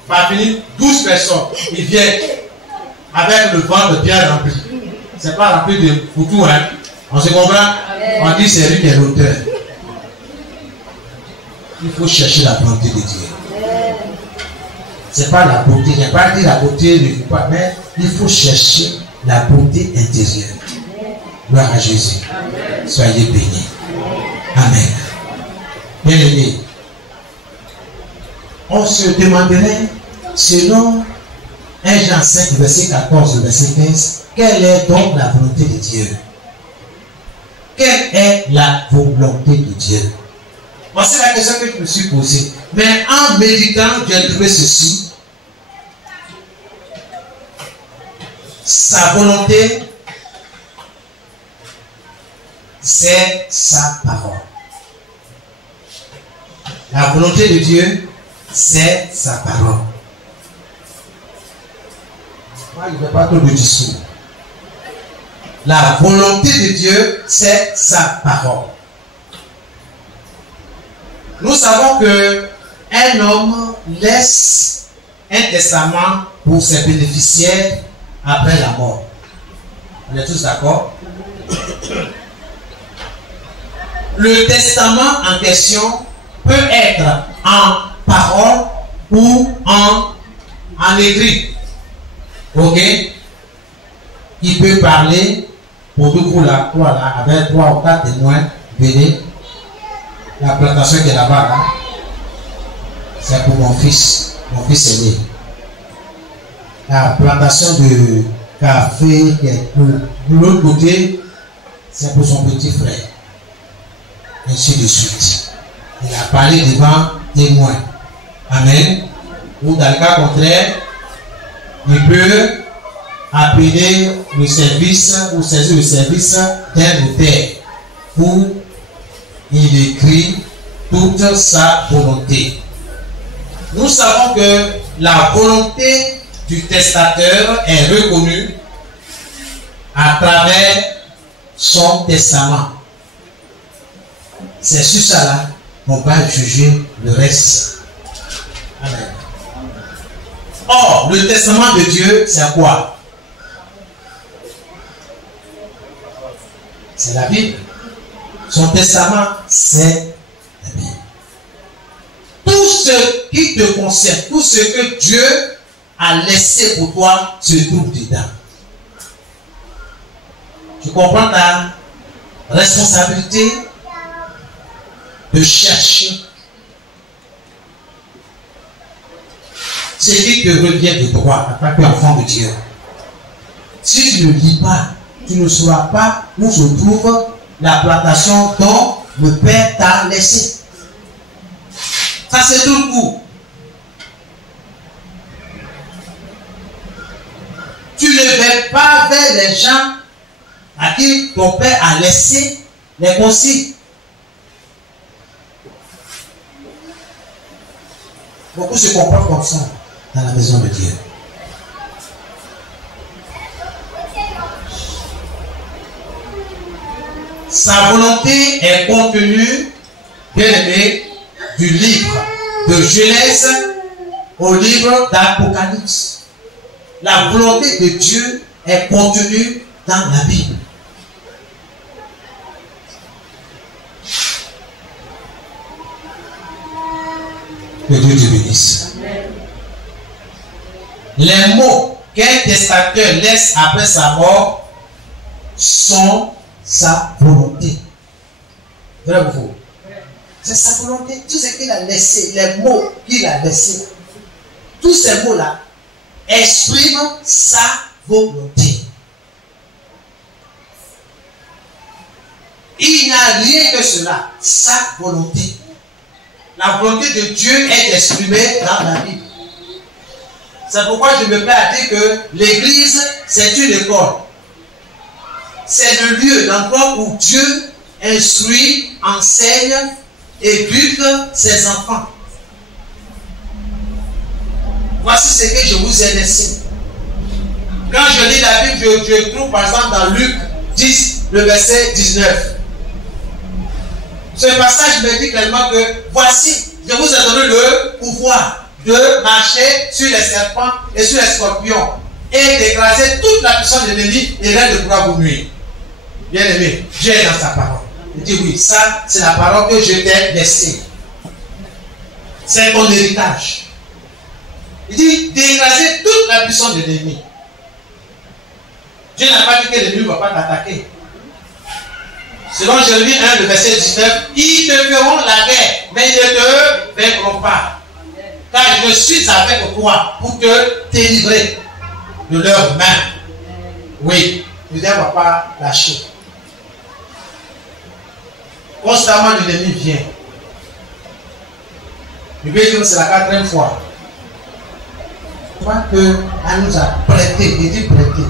Pas fini, 12 personnes. Ils viennent avec le ventre bien rempli. C'est pas rempli de foutou, hein. On se comprend? On dit c'est lui qui est l'auteur. Il faut chercher la bonté de Dieu. C'est pas la beauté. Je n'ai pas dit la beauté ne faut pas, mais il faut chercher la beauté intérieure. Gloire à Jésus. Soyez bénis. Amen. Bien aimé. On se demanderait, selon 1 Jean 5, verset 14, verset 15, quelle est donc la volonté de Dieu? Quelle est la volonté de Dieu? Moi, c'est la question que je me suis posée. Mais en méditant, j'ai trouvé ceci. Sa volonté, c'est sa parole. La volonté de Dieu, c'est sa parole. Moi, je ne fais pas trop de discours. La volonté de Dieu, c'est sa parole. Nous savons que un homme laisse un testament pour ses bénéficiaires après la mort. On est tous d'accord? Le testament en question peut être en parole ou en écrit. Ok? Il peut parler pour vous là, avec 3 ou 4 témoins. Venez. La plantation qui est là-bas, là, c'est pour mon fils aîné. La plantation de café qui est de l'autre côté, c'est pour son petit frère. Ainsi de suite. Il a parlé devant témoins. Amen. Ou dans le cas contraire, il peut appeler le service ou saisir le service d'un notaire où il écrit toute sa volonté. Nous savons que la volonté du testateur est reconnue à travers son testament. C'est sur ça là qu'on va juger le reste. Amen. Or, le testament de Dieu, c'est quoi? C'est la Bible. Son testament, c'est la Bible. Tout ce qui te concerne, tout ce que Dieu a laissé pour toi, se trouve dedans. Tu comprends ta responsabilité de chercher ce qui te revient de droit en tant qu'enfant de Dieu. Si tu ne lis pas, tu ne sauras pas où se trouve la plantation dont le Père t'a laissé. Ça, c'est tout le coup. Tu ne vais pas vers les gens à qui ton Père a laissé les consignes. Beaucoup se comportent comme ça dans la maison de Dieu. Sa volonté est contenue, bien aimé, du livre de Genèse au livre d'Apocalypse. La volonté de Dieu est contenue dans la Bible. Que Dieu te bénisse. Les mots qu'un testateur laisse après sa mort sont sa volonté. Vrai ou faux? C'est sa volonté. Tout ce qu'il a laissé, les mots qu'il a laissés, tous ces mots-là expriment sa volonté. Il n'y a rien que cela, sa volonté. La volonté de Dieu est exprimée dans la Bible. C'est pourquoi je me plais à dire que l'église, c'est une école. C'est le lieu, l'endroit où Dieu instruit, enseigne, éduque ses enfants. Voici ce que je vous ai laissé. Quand je lis la Bible, je trouve par exemple dans Luc 10, le verset 19. Ce passage me dit clairement que voici, je vous ai donné le pouvoir de marcher sur les serpents et sur les scorpions et d'écraser toute la puissance de l'ennemi et rien ne pourra vous nuire. Bien aimé, Dieu est dans sa parole. Il dit oui, ça c'est la parole que je t'ai laissée. C'est ton héritage. Il dit d'écraser toute la puissance de l'ennemi. Dieu n'a pas dit que l'ennemi ne va pas t'attaquer. Selon Jérémie 1, le verset 19, ils te feront la guerre, mais ils ne te vaincront pas. Car je suis avec toi pour te délivrer de leurs mains. Oui, le diable ne va pas lâcher. Constamment, l'ennemi vient. Le Bible, c'est la 4e fois. Je crois qu'elle nous a prêté, il dit prêté.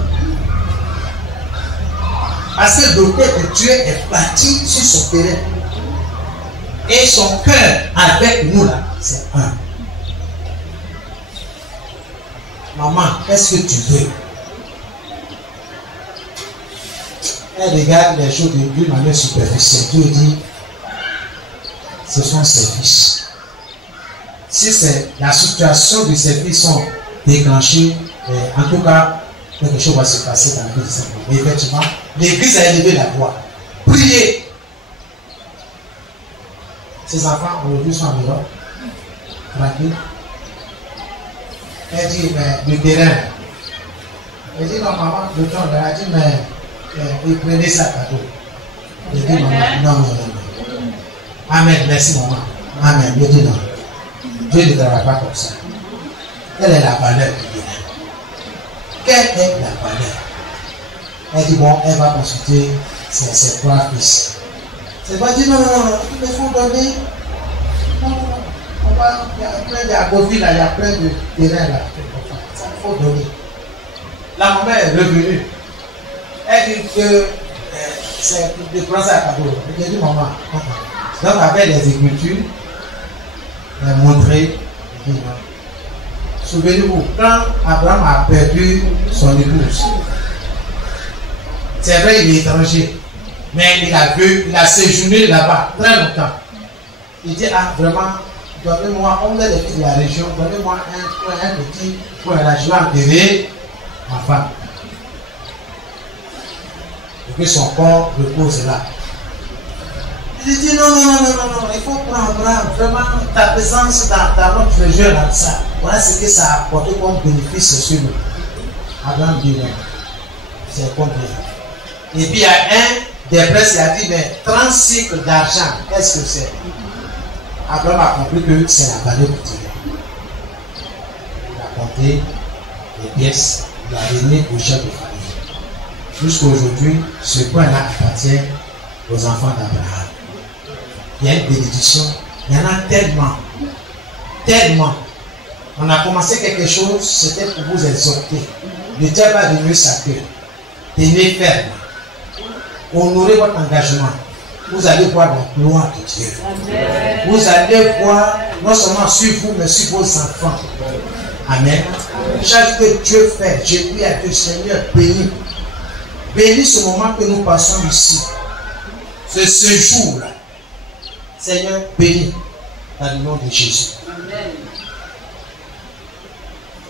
Parce que le cœur de Dieu est bâti sur son terrain. Et son cœur avec nous là, c'est un. Maman, qu'est-ce que tu veux? Elle regarde les choses d'une manière superficielle. Dieu dit, ce sont ses fils. Si c'est la situation de ses fils sont déclenchées, en tout cas, quelque chose va se passer dans la vie de ses fils. Mais effectivement, l'église a élevé la voix. Priez. Ses enfants aujourd'hui sont en Europe. Tranquille. Elle dit, mais le terrain. Elle dit, non, maman, le temps, elle a dit, mais il prenait ça cadeau. Elle dit, maman, non. Amen, merci, maman. Amen, je dis non. Dieu ne travaille pas comme ça. Quelle est la valeur du terrain? Quelle est la valeur? Elle dit, bon, elle va consulter ses 3 fils. C'est pas dit, non, il me faut donner. Non. Il y a plein d'agophiles là, il y a plein de terrains là. Ça, il faut donner. La maman est revenue. Elle dit que c'est de prendre ça à cadeau. Elle dit, maman, donc avec les écritures, elle a montré, elle dit non. Souvenez-vous, quand Abraham a perdu son épouse, c'est vrai, il est étranger. Mais il a séjourné là-bas très longtemps. Il dit, ah vraiment, donnez-moi, on est les filles de la région, donnez-moi un petit point là, je vais enterrer ma femme. Et que son corps repose là. Il dit non, il faut prendre vraiment ta présence dans notre jeu là, ça. Voilà ce que ça a apporté comme bénéfice sur nous. Abraham dit non, c'est combien. Et puis il y a un des prêtres qui a dit, mais 30 cycles d'argent, qu'est-ce que c'est? Abraham a compris que c'est la valeur quotidienne. Il a compté les pièces, il a donné aux chefs de famille. Jusqu'à aujourd'hui, ce point-là appartient aux enfants d'Abraham. Il y a une bénédiction, il y en a tellement, tellement. On a commencé quelque chose, c'était pour vous exhorter. Le diable a donné sa queue. Tenez ferme. Honorez votre engagement. Vous allez voir la gloire de Dieu. Amen. Vous allez voir non seulement sur vous, mais sur vos enfants. Amen. Chaque que Dieu fait, j'ai prie à Dieu, Seigneur, bénis. Bénis ce moment que nous passons ici. Ce séjour-là. Seigneur, bénis dans le nom de Jésus. Amen.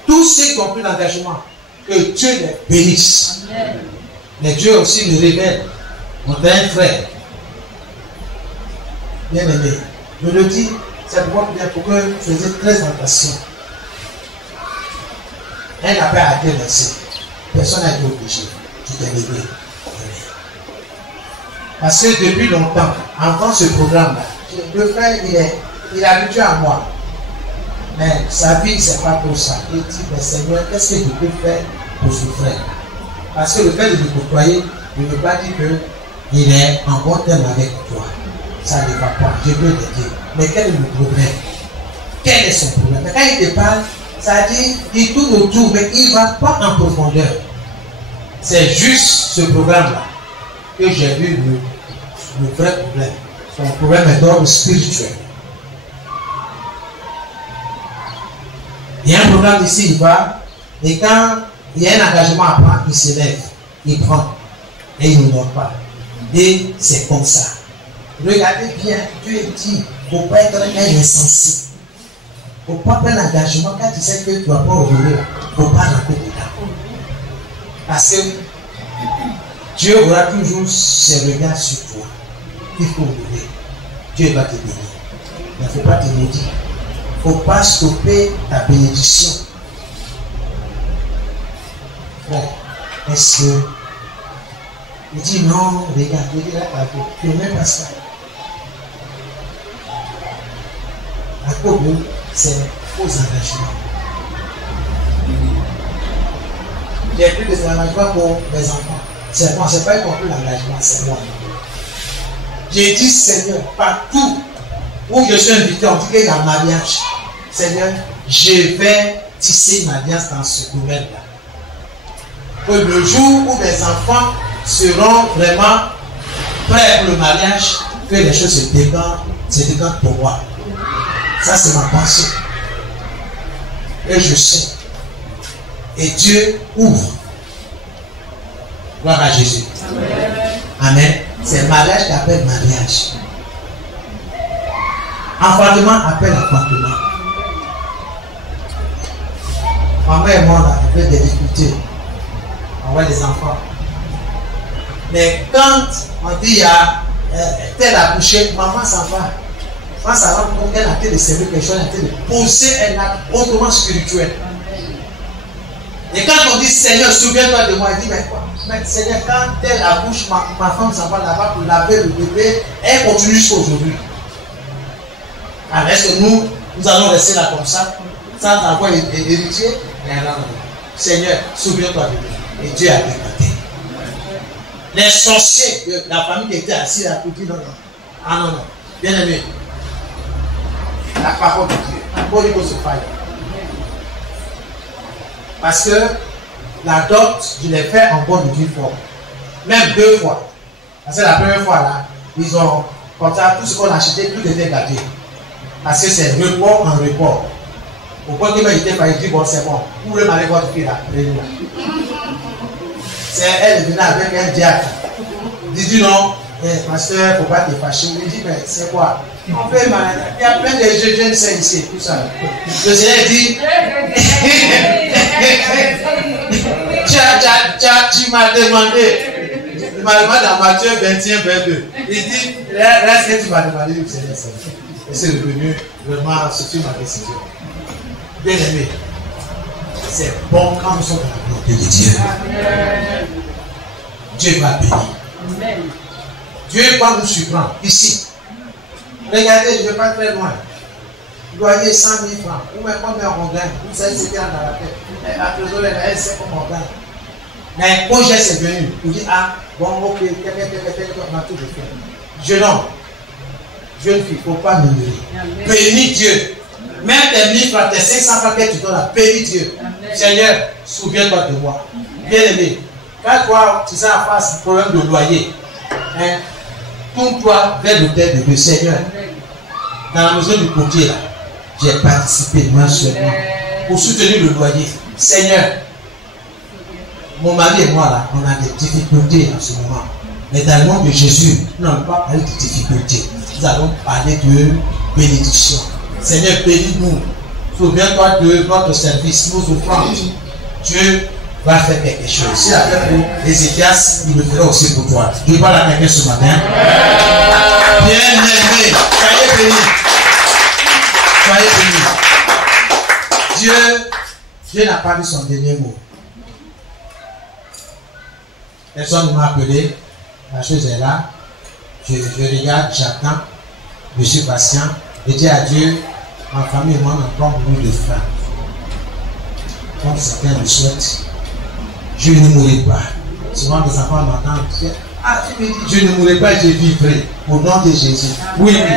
Tous ceux qui ont pris l'engagement, que Dieu les bénisse. Amen. Mais Dieu aussi nous révèle. On a un frère. Bien aimé. Je le dis, c'est pour que vous faisiez très attention. Un appel a été lancé. Personne n'a été obligé. Tu t'es levé. Parce que depuis longtemps, avant ce programme-là, le frère, il est habitué à moi. Mais sa vie, c'est pas pour ça. Il dit, mais Seigneur, qu'est-ce que je peux faire pour ce frère? Parce que le fait de le côtoyer, ne veut pas dire qu'il est en bon terme avec toi. Ça ne va pas. Je peux t'aider. Mais quel est le problème? Quel est son problème? Mais quand il te parle, ça dit, il tourne autour, mais il ne va pas en profondeur. C'est juste ce programme-là que j'ai vu le vrai problème. Son problème est d'ordre spirituel. Il y a un programme ici, il va, et quand il y a un engagement à prendre, il se lève, il prend, et il ne dort pas. Et c'est comme ça. Regardez bien, Dieu dit, il ne faut pas être un insensé. Il ne faut pas prendre l'engagement quand tu sais que tu ne dois pas honorer. Il ne faut pas rentrer dedans. Parce que Dieu aura toujours ses regards sur toi. Il faut honorer. Dieu va te bénir. Il ne faut pas te maudire. Il ne faut pas stopper ta bénédiction. Frère, est-ce que il dit non, regardez là, il ne fait pas ça. La cause, c'est faux engagement. J'ai pris des engagements pour mes enfants. C'est moi, je n'ai pas compris l'engagement, c'est moi. J'ai dit, Seigneur, partout où je suis invité, on dit qu'il y a un mariage. Seigneur, je vais tisser une alliance dans ce domaine-là. Que le jour où mes enfants seront vraiment prêts pour le mariage, que les choses se décantent pour moi. Ça, c'est ma pensée. Et je sais. Et Dieu ouvre. Gloire à Jésus. Amen. Amen. C'est mariage qui appelle mariage. Appartement appelle appartement. Maman et moi, on a fait des difficultés. On voit les enfants. Mais quand on dit il y a tel accouché, maman s'en va. Quand ça rend compte qu'elle a été de servir quelque chose, elle a été de poser un acte autrement spirituel. Et quand on dit Seigneur, souviens-toi de moi, elle dit mais quoi? Mais Seigneur, quand elle accouche, ma femme s'en va là-bas pour laver le bébé, elle continue jusqu'à aujourd'hui. Alors est-ce que nous allons rester là comme ça, sans avoir héritier? Non. Seigneur, souviens-toi de moi. Et Dieu a décanté. Les sorciers de la famille qui était assise là pour dire non. Ah non. Bien aimé. La parole de Dieu. Holy Ghost fire. Parce que la dot, je l'ai fait en bonne de 10 fois. Même 2 fois. Parce que la première fois là, ils ont compté tout ce qu'on a acheté, tout était gâté. Parce que c'est report en report. Au point que il était pas, il dit bon c'est bon. Vous voulez marier votre fille là, c'est elle venue avec un diacre. Il dit non, pasteur, faut pas te fâcher. Il dit, mais c'est quoi? On fait mal. Il y a plein de jeunes ici, tout ça. Le Seigneur dit, tu m'as demandé. Il m'a demandé dans Matthieu 21, 22. Il dit, reste que tu m'as demandé, le Seigneur. Et c'est revenu vraiment ce sur ma décision. Bien aimé, c'est bon quand nous sommes dans la volonté de Dieu. Dieu va bénir. Dieu va nous surprendre ici. Regardez, je ne vais pas très loin. Loyer 100 000 francs. Ou même combien on gagne. Vous savez, c'est bien dans la tête. La trésorière, elle sait comment on gagne. Mais quand j'ai c'est venu, il dit, ah, bon, ok, on a tout fait. Jeune homme, jeune fille, il ne faut pas murmurer. Bénis Dieu. Même tes 1000 francs, tes 500 francs que tu donnes, bénis Dieu. Seigneur, souviens-toi de moi. Bien aimé, quand toi, tu sais en face du problème de loyer, hein, tourne-toi vers l'autel de Dieu. Seigneur, dans la maison du côté là, j'ai participé mensuellement pour soutenir le loyer. Seigneur, mon mari et moi là, on a des difficultés en ce moment. Mais dans le nom de Jésus, nous n'allons pas parler de difficultés. Nous allons parler de bénédiction. Seigneur, bénis-nous. Souviens-toi de notre service, nos offrandes. Dieu va faire quelque chose. Si la fait pour Ézéchias, il le fera aussi pour toi. Je parle à quelqu'un ce matin. Bien aimé, soyez bénis. Soyez bénis. Dieu n'a pas dit son dernier mot. Personne ne m'a appelé. La chose est là. Je regarde, j'attends. Je suis patient. Je dis à Dieu, ma famille et moi, on a pas beaucoup de faim. Comme certains le souhaitent. Je ne mourrai pas. Souvent, les enfants m'entendent. Ah, tu me dis, je ne mourrai pas, je vivrai. Au nom de Jésus. Oui, oui.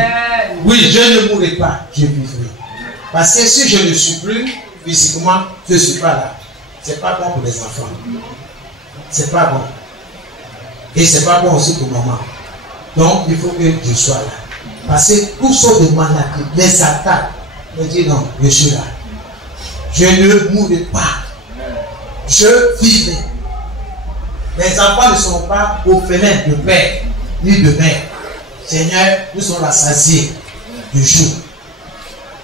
Oui, je ne mourrai pas, je vivrai. Parce que si je ne suis plus physiquement, je ne suis pas là. Ce n'est pas bon pour les enfants. Ce n'est pas bon. Et ce n'est pas bon aussi pour maman. Donc, il faut que je sois là. Parce que tous ceux de maladie, les attaques, me disent non, je suis là. Je ne mourrai pas. Je vivrai. Les enfants ne sont pas orphelins de père ni de mère. Seigneur, nous sommes rassasiés du jour.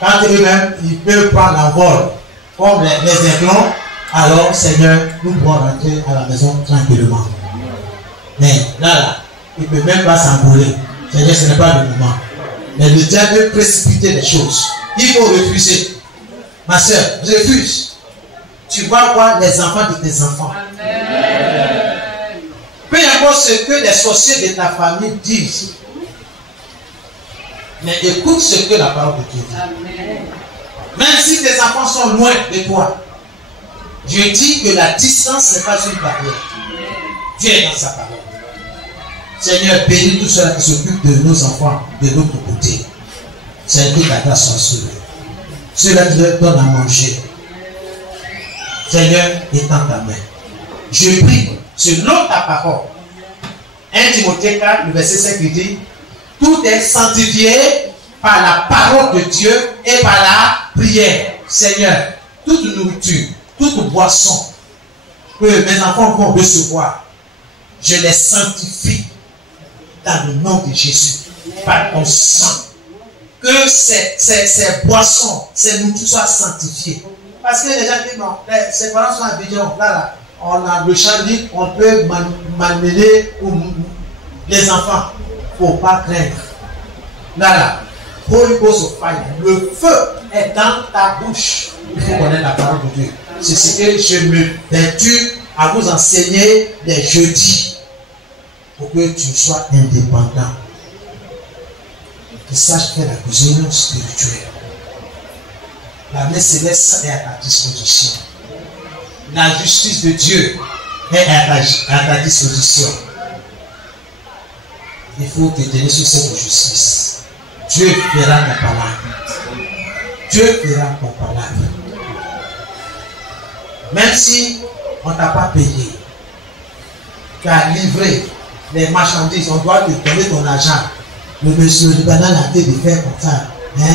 Quand eux-mêmes, ils peuvent prendre l'envol comme les aiglons, alors Seigneur, nous pouvons rentrer à la maison tranquillement. Mais là, il ne peut même pas s'envoler. Seigneur, ce n'est pas le moment. Mais le diable veut précipiter les choses. Il faut refuser. Ma soeur, refuse. Tu vas voir les enfants de tes enfants. Peu importe ce que les sorciers de ta famille disent. Mais écoute ce que la parole de Dieu dit. Même si tes enfants sont loin de toi, je dis que la distance n'est pas une barrière. Dieu est dans sa parole. Seigneur, bénis tous ceux qui s'occupent de nos enfants de l'autre côté. Seigneur, que ta grâce soit sur eux. Ceux-là qui leur donnent à manger. Seigneur, étends ta main. Je prie, selon ta parole. 1 Timothée 4, le verset 5 qui dit, tout est sanctifié par la parole de Dieu et par la prière. Seigneur, toute nourriture, toute boisson que mes enfants vont recevoir, je les sanctifie dans le nom de Jésus, par ton sang. Que ces boissons, ces nourritures soient sanctifiées. Parce que les gens disent non, ces parents sont habillants. Là, on a le champ libre, on peut malmener les enfants. Il ne faut pas craindre. Là, Holy Ghost of Fire, le feu est dans ta bouche. Il faut connaître la parole de Dieu. C'est ce que je me vertue à vous enseigner les jeudis. Pour que tu sois indépendant. Tu saches faire la cuisine spirituelle. La main céleste est à ta disposition. La justice de Dieu est à ta disposition. Il faut te tenir sur cette justice. Dieu fera ta parole. Dieu fera ton parole. Même si on ne t'a pas payé, tu as livré les marchandises, on doit te donner ton argent. Le monsieur du banane a été de faire comme ça. Il ne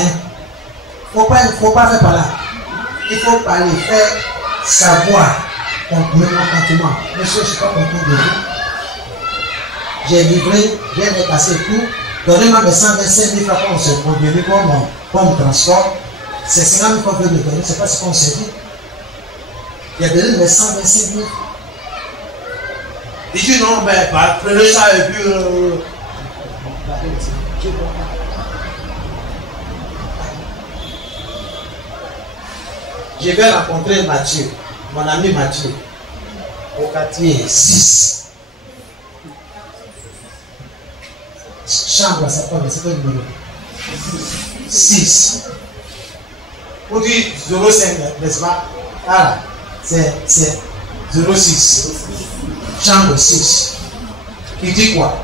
faut pas faire par là. Il faut parler, faire savoir le contentement. Monsieur, je ne suis pas content de vous. j'ai livré, j'ai dépassé tout. Donnez-moi mes 125 000 francs qu'on s'est convenu comme transport. C'est 50 000 francs que je me donne, c'est pas ce qu'on s'est dit. Il a donné mes 125 000. Il dit non, mais bah, prenez ça et puis. Je vais rencontrer Mathieu, mon ami Mathieu, au quartier 6. Chambre, c'est pas le numéro. 6. On dit 05, n'est-ce pas? Ah, c'est 06. Chambre 6. Il dit quoi?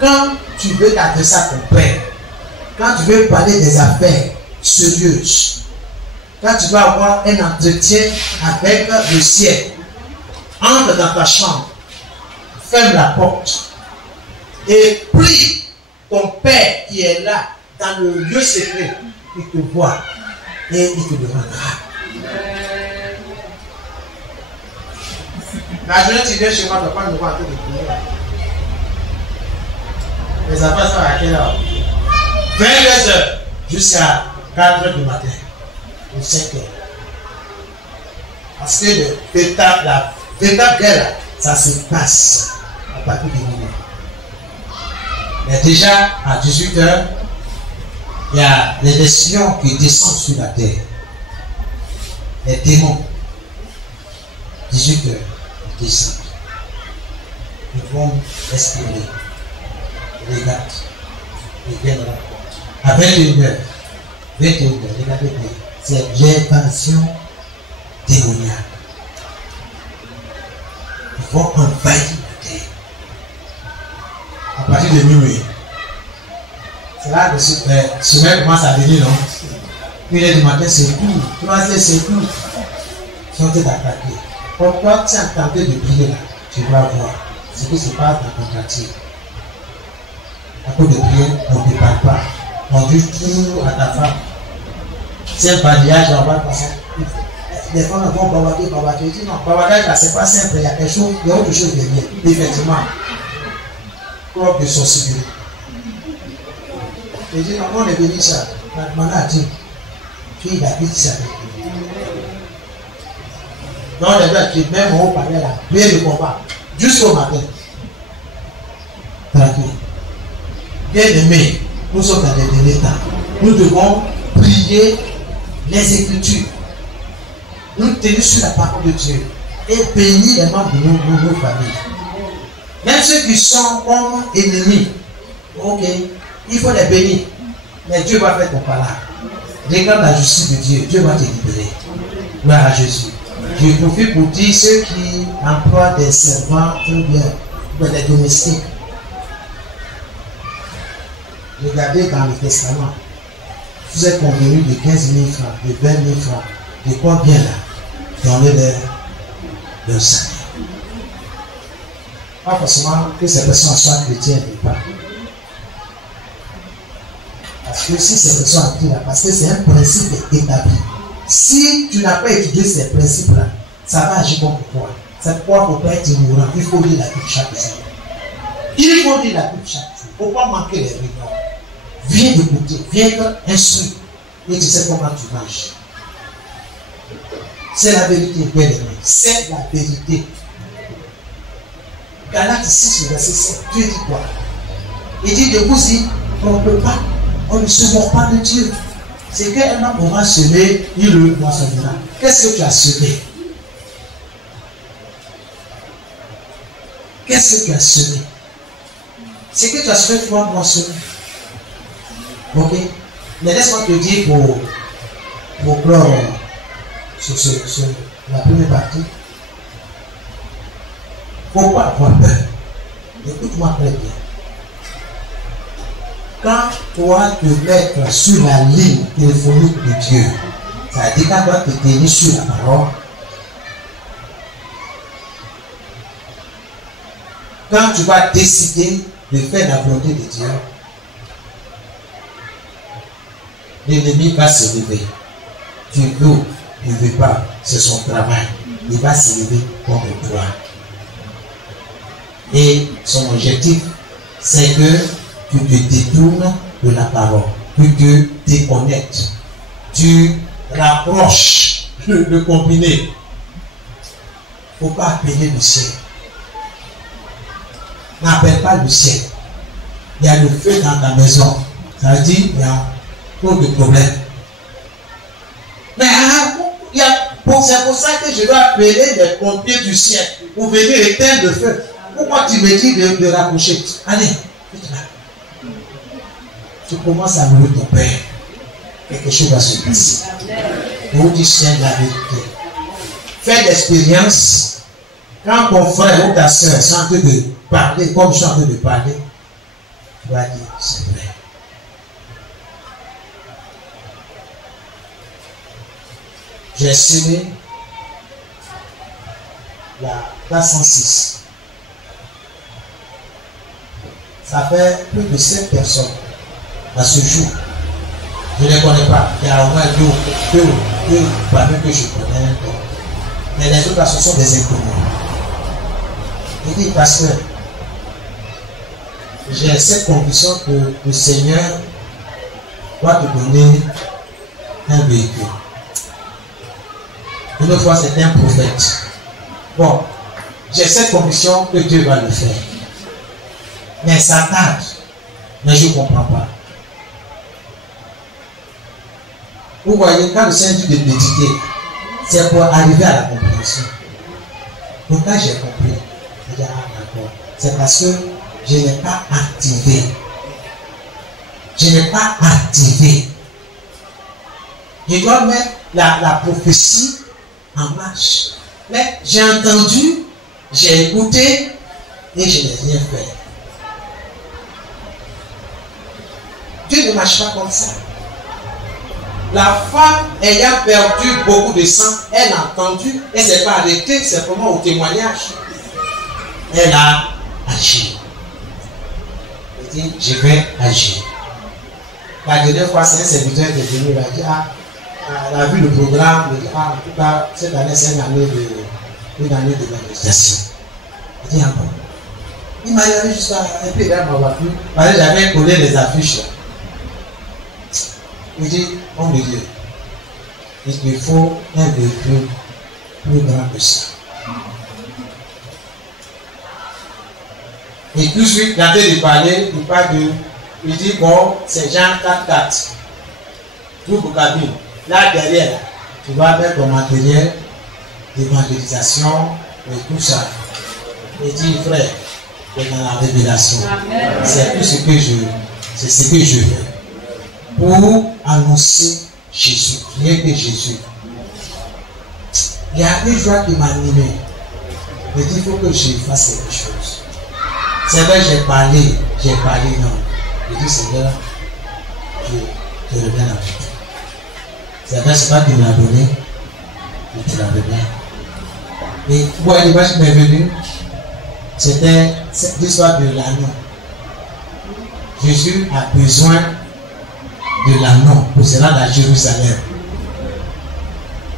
Quand tu veux t'adresser à ton père, quand tu veux parler des affaires sérieuses, quand tu vas avoir un entretien avec le ciel, entre dans ta chambre, ferme la porte et prie ton père qui est là dans le lieu secret. Il te voit et il te demandera. La journée tu viens chez moi, tu ne vas pas me voir en train de prier. Les affaires sont à quelle heure? 22h jusqu'à 4h du matin. Ou 5h. Parce que la véritable guerre, ça se passe à partir de minuit. Mais déjà à 18h, il y a les espions qui descendent sur la terre. Les démons. 18h, ils descendent. Ils vont espionner. Ils regardent. Ils viennent à la porte. À 21h, regardez bien. C'est l'invasion démoniaque. Ils vont envahir la terre. À partir de minuit. C'est là que le sommeil commence à venir, non? 1h du matin, c'est court. 3h, c'est court. Ils sont d'attaquer. Pourquoi tu es en train de prier là? Tu vas voir ce qui se passe dans ton quartier. À cause de prier, on ne te parle pas. On dit toujours à ta femme. C'est un badillage, on va passer. Les femmes vont bavarder. Je dis non, bavardage là, c'est pas simple. Il y a quelque chose, il y a autre chose derrière. Effectivement. Propre de sorcellerie. Je dis non, on est venu ça. Maman a dit, tu es habité ça. Donc les gars qui même au palais là, prier le combat jusqu'au matin. Tranquille. Bien aimé, nous sommes dans les derniers temps. Nous devons prier les Écritures. Nous tenir sur la parole de Dieu et bénir les membres de nos familles. Même ceux qui sont comme ennemis, ok, il faut les bénir. Mais Dieu va faire ton palabre. Regarde la justice de Dieu, Dieu va te libérer. Gloire à Jésus. Je profite pour dire ceux qui emploient des servants ou bien des domestiques. Regardez dans le testament. Vous êtes convenu de 15 000 francs, de 20 000 francs, de quoi bien là, donnez-leur salaire. Pas forcément que ces personnes soient chrétiennes ou pas. Parce que si ces personnes sont actives là, parce que c'est un principe établi. Si tu n'as pas étudié ces principes-là, ça va agir comme pour toi. C'est pourquoi pour ne pas être ignorant, il faut lire la Bible chaque jour. Il faut lire la Bible chaque jour. Il ne faut pas manquer les réunions. Viens écouter, viens instruire. Et tu sais comment tu marches. C'est la vérité, bien aimé. C'est la vérité. Galates 6, verset 7, Dieu dit quoi? Il dit de vous dire qu'on ne peut pas, on ne se moque pas de Dieu. C'est qu'un homme aura semé, il le moissonnera. Qu'est-ce que tu as semé? Qu'est-ce que tu as semé? C'est que tu as semé, tu vas moissonner. Ok? Mais laisse-moi te dire pour clore sur la première partie. Il ne faut pas avoir peur. Écoute-moi très bien. Quand toi te mettre sur la ligne téléphonique de Dieu, ça veut dire quand toi te tenir sur la parole, quand tu vas décider de faire la volonté de Dieu, l'ennemi va se lever. Tu veux, il ne veut pas, c'est son travail. Il va se lever contre toi. Et son objectif, c'est que tu te détournes de la parole, tu te déconnectes, tu rapproches le combiné. Il ne faut pas appeler le ciel. N'appelle pas le ciel. Il y a le feu dans ta maison. Ça veut dire qu'il y a trop de problèmes. Mais c'est pour ça que je dois appeler les pompiers du ciel pour venir éteindre le feu. Pourquoi tu me dis de rapprocher? Allez, tu commences à louer ton Père. Quelque chose va se passer. Vous dites Seigneur la vérité. Fais l'expérience. Quand ton frère ou ta soeur sont en train de parler, comme je suis en train de parler, tu vas dire c'est vrai. J'ai semé la 106. Ça fait plus de 5 personnes à ce jour. Je ne les connais pas. Il y a au moins deux parmi que je connais. Mais les autres, ce sont des inconnus. Je dis, pasteur, j'ai cette conviction que le Seigneur doit te donner un véhicule. Une fois, c'était un prophète. Bon, j'ai cette conviction que Dieu va le faire. Mais ça tarde. Mais je ne comprends pas. Vous voyez, quand le Seigneur dit de méditer, c'est pour arriver à la compréhension. Donc quand j'ai compris, je dis, ah d'accord, c'est parce que je n'ai pas activé. Je n'ai pas activé. Je dois mettre la prophétie en marche. Mais j'ai entendu, j'ai écouté et je n'ai rien fait. Dieu ne marche pas comme ça. La femme ayant perdu beaucoup de sang, elle a entendu, elle ne s'est pas arrêtée simplement au témoignage. Elle a agi. Elle dit, je vais agir. La dernière fois, c'est un serviteur qui est venu, il a dit, elle a vu le programme, il a dit, en tout cas, cette année, c'est une année de manifestation. Il dit, ah bon. Il m'a dit jusqu'à un peu là, on va plus. Parce que j'avais collé les affiches là. Il dit, homme de Dieu, il faut un véhicule plus grand que ça. Et tout de suite, il a de parler, il parle de. Il dit, bon, c'est Jean 4-4. Double cabine. Là, derrière, tu vas mettre ton matériel d'évangélisation et tout ça. Il dit, frère, c'est dans la révélation. C'est tout ce que je veux. Pour annoncer Jésus, rien que Jésus. Il y a une joie qui m'a animé. Il dit, il faut que je fasse quelque chose. C'est vrai, j'ai parlé, non. Il dit, Seigneur, je reviens à toi. C'est vrai, c'est pas qu'il m'a donné, mais tu l'as donné. Et pour l'image qui m'est venue, c'était l'histoire de l'anneau. Jésus a besoin de l'anneau pour se rendre à Jérusalem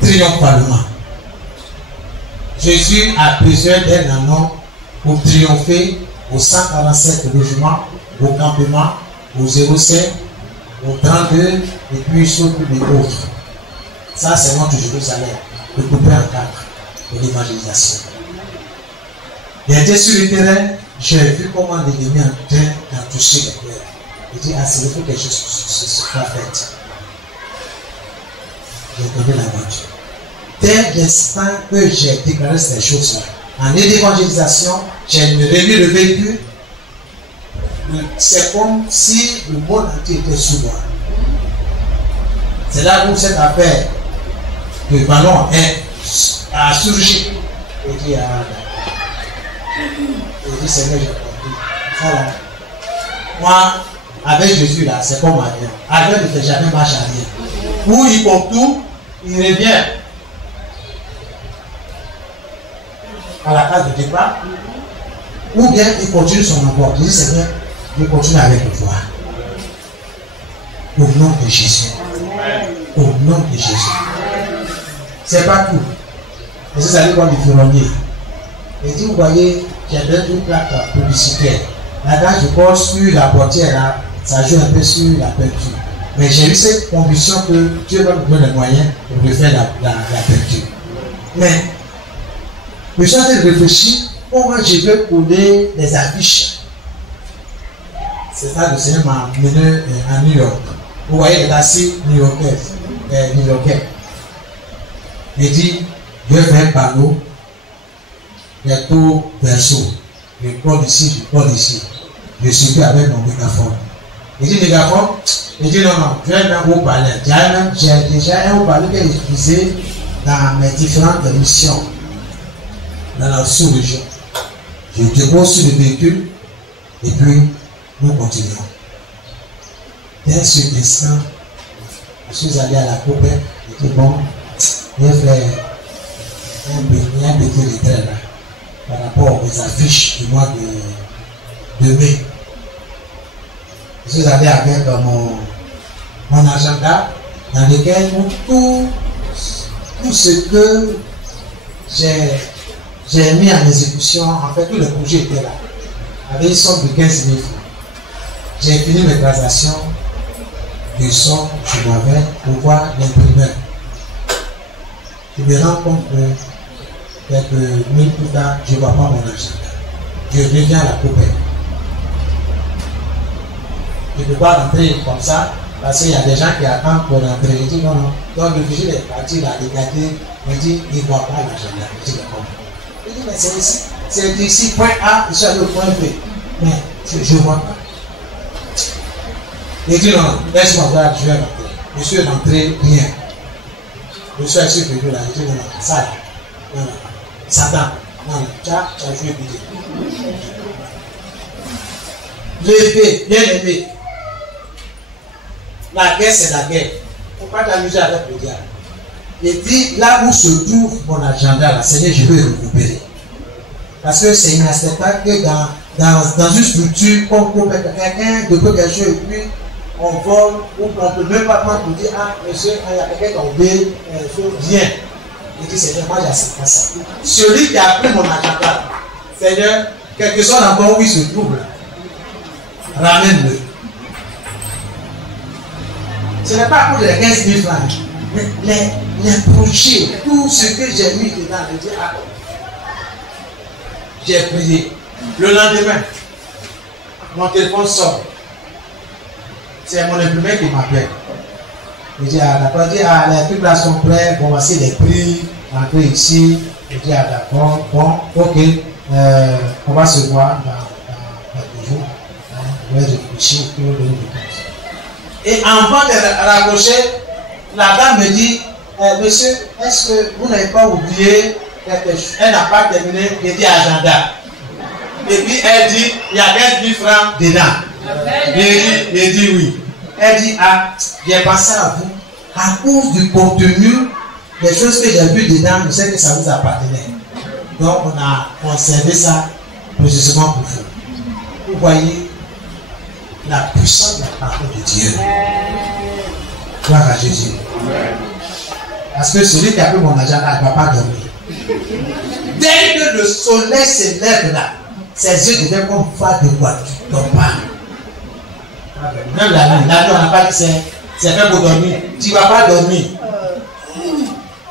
triomphalement. Jésus a besoin d'un anneau pour triompher aux 147 logements, au campement, au 05, au 32 et puis surtout les autres. Ça, c'est notre Jérusalem, le coupé en 4 de l'évangélisation. J'étais sur le terrain, j'ai vu comment l'ennemi en train d'en toucher les cœurs. Il dit, ah, c'est faut que quelque chose soit fait. J'ai donné la voiture. Dès l'instant que j'ai déclaré ces choses-là, en évangélisation, j'ai remis le véhicule. C'est comme si le monde entier était sous moi. C'est là où cette affaire de ballon a surgi. Il dit, ah, il dit, Seigneur, j'ai compris. Ça là, moi, avec Jésus là, c'est comme avion. Avion ne fait jamais marche arrière. Où il compte tout, il revient à la case de départ. Ou bien il continue son emploi. Il dit, Seigneur, je continue avec toi. Au nom de Jésus. Au nom de Jésus. C'est pas tout. Et c'est ça comme il faut l'enlever. Il dit, vous voyez, j'ai donné une plaque publicitaire. Là, je pense sur la portière, là, ça joue un peu sur la peinture. Mais j'ai eu cette conviction que Dieu va me donner les moyens pour faire la peinture. Mais, je suis en train de réfléchir comment je vais coller les affiches. C'est ça, le Seigneur m'a mené à New York. Vous voyez les taxis new-yorkais. Il dit, je vais faire un panneau, les taux verso. Je colle ici, je colle ici. Je suis avec mon mégaphone. Il dit mégaphone, il dit non, je vais un haut-parleur. J'ai déjà un haut-parleur que j'ai utilisé dans mes différentes missions dans la sous-région. Je dépose sur le véhicule et puis nous continuons. Dès ce instant, je suis allé à la coupée, je dis bon, je vais faire un petit retrait là par rapport aux affiches du mois de mai. Je suis allé avec mon agenda dans lequel tout ce que j'ai mis en exécution, en fait, tous les projets étaient là, avec une somme de 15 000 francs. J'ai fini mes transactions de somme que je m'avais pour voir l'imprimeur. Je me rends compte que quelques minutes plus tard, je ne vois pas mon agenda. Je reviens à la poubelle. Je ne peux pas rentrer comme ça parce qu'il y a des gens qui attendent pour rentrer. Je dis non. Donc le vigile est parti là, regardé. Il dit il ne voit pas l'agenda. Je dis comment? Il dit mais c'est ici. C'est ici, point A, je suis allé au point B. Mais je ne vois pas. Il dit non, laisse-moi voir, je vais rentrer. Je suis rentré, rien. Je suis assis prévu là. Je dis non, ça là. Non, Satan. Non, tu as joué bidé. L'épée, bien aimé. La guerre, c'est la guerre. Il ne faut pas t'amuser avec le diable. Et puis, là où se trouve mon agenda, là, Seigneur, je vais le récupérer. Parce que c'est inacceptable que dans une structure, qu'on coupe quelqu'un de quelque chose et puis on vole, ou on ne peut même pas prendre pour dire ah, monsieur, il y a quelqu'un qui a tombé, il faut bien. Il dit Seigneur, moi, j'accepte pas ça. Celui qui a pris mon agenda, Seigneur, quelque chose encore où il se trouve, là, ramène-le. Ce n'est pas pour les 15 000 francs, mais les projets, tout ce que j'ai mis dedans, je dis, ah, j'ai prié. Le lendemain, mon téléphone sort. C'est mon imprimeur qui m'appelle. Je dis, ah, d'accord, les trucs là sont prêts, bon, voici les prix, entrer ici. Je dis, ah, d'accord, bon, ok, on va se voir dans 2 jours. Je vais réfléchir pour donner des réponses. Et avant de raccrocher, la dame me dit, monsieur, est-ce que vous n'avez pas oublié quelque chose? Elle n'a pas terminé, j'ai dit agenda. Et puis elle dit, il y a 15 000 francs dedans. J'ai dit oui. Elle dit, ah, j'ai pensé à vous, à cause du contenu, des choses que j'ai vues dedans, je sais que ça vous appartenait. Donc on a conservé ça précisément pour vous. Vous voyez la puissance de la parole de Dieu. Gloire à Jésus. Parce que celui qui a pris mon agenda ne va pas dormir. Dès que le soleil se lève là, ses yeux deviennent comme phare de voiture. Donc pas. Même la nuit, on n'a pas dit c'est fait pour dormir. Tu ne vas pas dormir.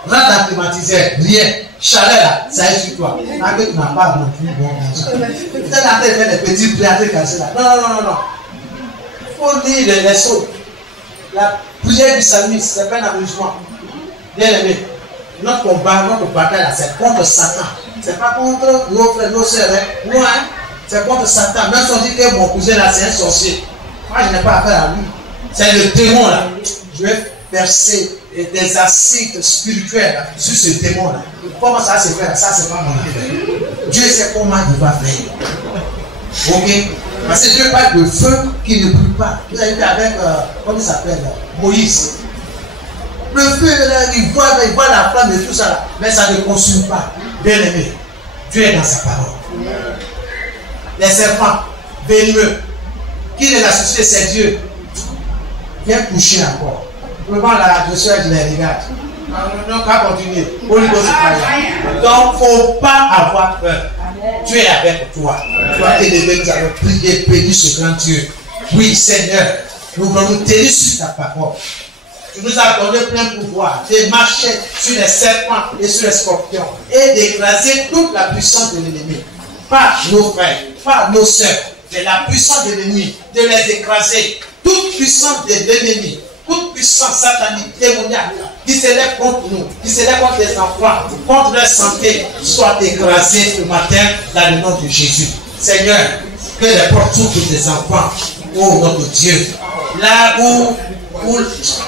Rentre dans le climatiseur, rien. Chaleur là, ça est sur toi. Quand tu n'as pas non plus bon manger. Tu es en train de faire des petits plats cassés là. Non. Il faut lire les sauts. La prière du salut, c'est pas un amusement. Bien aimé, notre combat, notre bataille là, c'est contre Satan. C'est pas contre nos frères, nos sœurs. Non, hein? C'est contre Satan. Même si on dit que mon cousin là, c'est un sorcier. Moi, je n'ai pas affaire à lui. C'est le démon là. Je vais verser des acides spirituels là, sur ce démon là. Comment ça va se faire? Ça, c'est pas mon affaire. Dieu sait comment il va faire. Ok? Parce que Dieu parle de feu qui ne brûle pas. Vous avez vu avec, comment il s'appelle, Moïse. Le feu, là, il voit la flamme et tout ça, là, mais ça ne consume pas. Bien aimé, Dieu est dans sa parole. Les serpents, venimeux, qui les a suscités, c'est Dieu. Viens coucher encore. Vraiment, la soeur, je les regarde. Non, pas continuer. Donc, il ne faut pas avoir peur. Tu es avec toi. Tu vas t'élever, tu vas prier, bénir ce grand Dieu. Oui, Seigneur, nous voulons nous tenir sur ta parole. Tu nous as donné plein pouvoir de marcher sur les serpents et sur les scorpions et d'écraser toute la puissance de l'ennemi. Pas nos frères, pas nos sœurs, mais la puissance de l'ennemi, de les écraser. Toute puissance de l'ennemi, toute puissance satanique, démoniaque, qui s'élève contre nous, qui s'élève contre les enfants, contre leur santé, soit écrasée ce matin dans le nom de Jésus. Seigneur, que les portes s'ouvrent pour tes enfants, oh notre Dieu, là où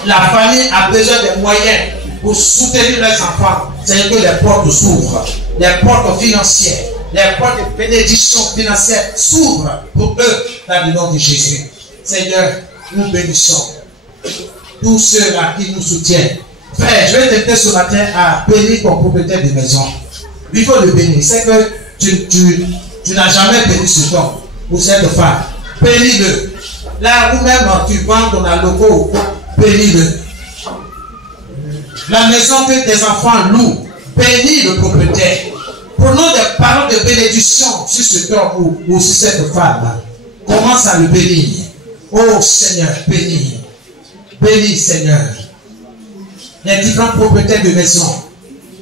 la famille a besoin de moyens pour soutenir leurs enfants, Seigneur, que les portes s'ouvrent, les portes financières, les portes de bénédiction financière s'ouvrent pour eux dans le nom de Jésus. Seigneur, nous bénissons tous ceux-là qui nous soutiennent. Frère, je vais t'inviter ce matin à bénir ton propriétaire de maison. Il faut le bénir. C'est que tu n'as jamais béni cet homme ou cette femme. Bénis-le. Là où même tu vends ton logo, bénis-le. La maison que tes enfants louent, bénis le propriétaire. Prenons des paroles de bénédiction sur cet homme ou sur cette femme. Commence à le bénir. Oh Seigneur, bénis. Bénis Seigneur. Les différents propriétaires de maison.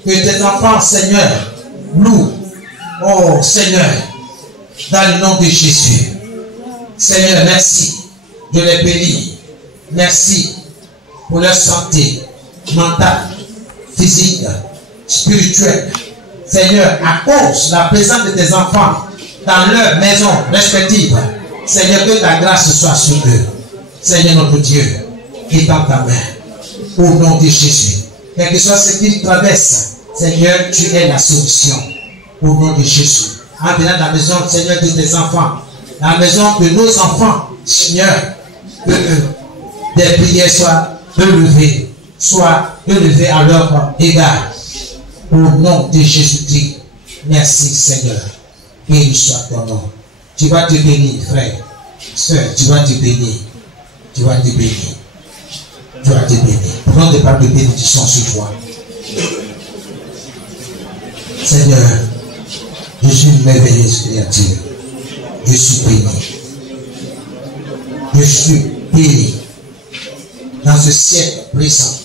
Que tes enfants, Seigneur, louent. Oh Seigneur, dans le nom de Jésus. Seigneur, merci de les bénir. Merci pour leur santé mentale, physique, spirituelle. Seigneur, à cause de la présence de tes enfants dans leurs maisons respectives, Seigneur, que ta grâce soit sur eux. Seigneur notre Dieu, étends ta main au nom de Jésus. Quel que soit ce qu'ils traversent, Seigneur, tu es la solution au nom de Jésus. En venant dans la maison, Seigneur, de tes enfants, dans la maison de nos enfants, Seigneur, que des prières soient élevées à leur égard. Au nom de Jésus-Christ, merci Seigneur. Béni soit ton nom. Tu vas te bénir, frère, sœur, tu vas te bénir. Tu vas te bénir. Tu vas te bénir. Prends des paroles de bénédiction sur toi. Seigneur, je suis une merveilleuse créature. Je suis béni. Je suis béni. Dans ce siècle présent,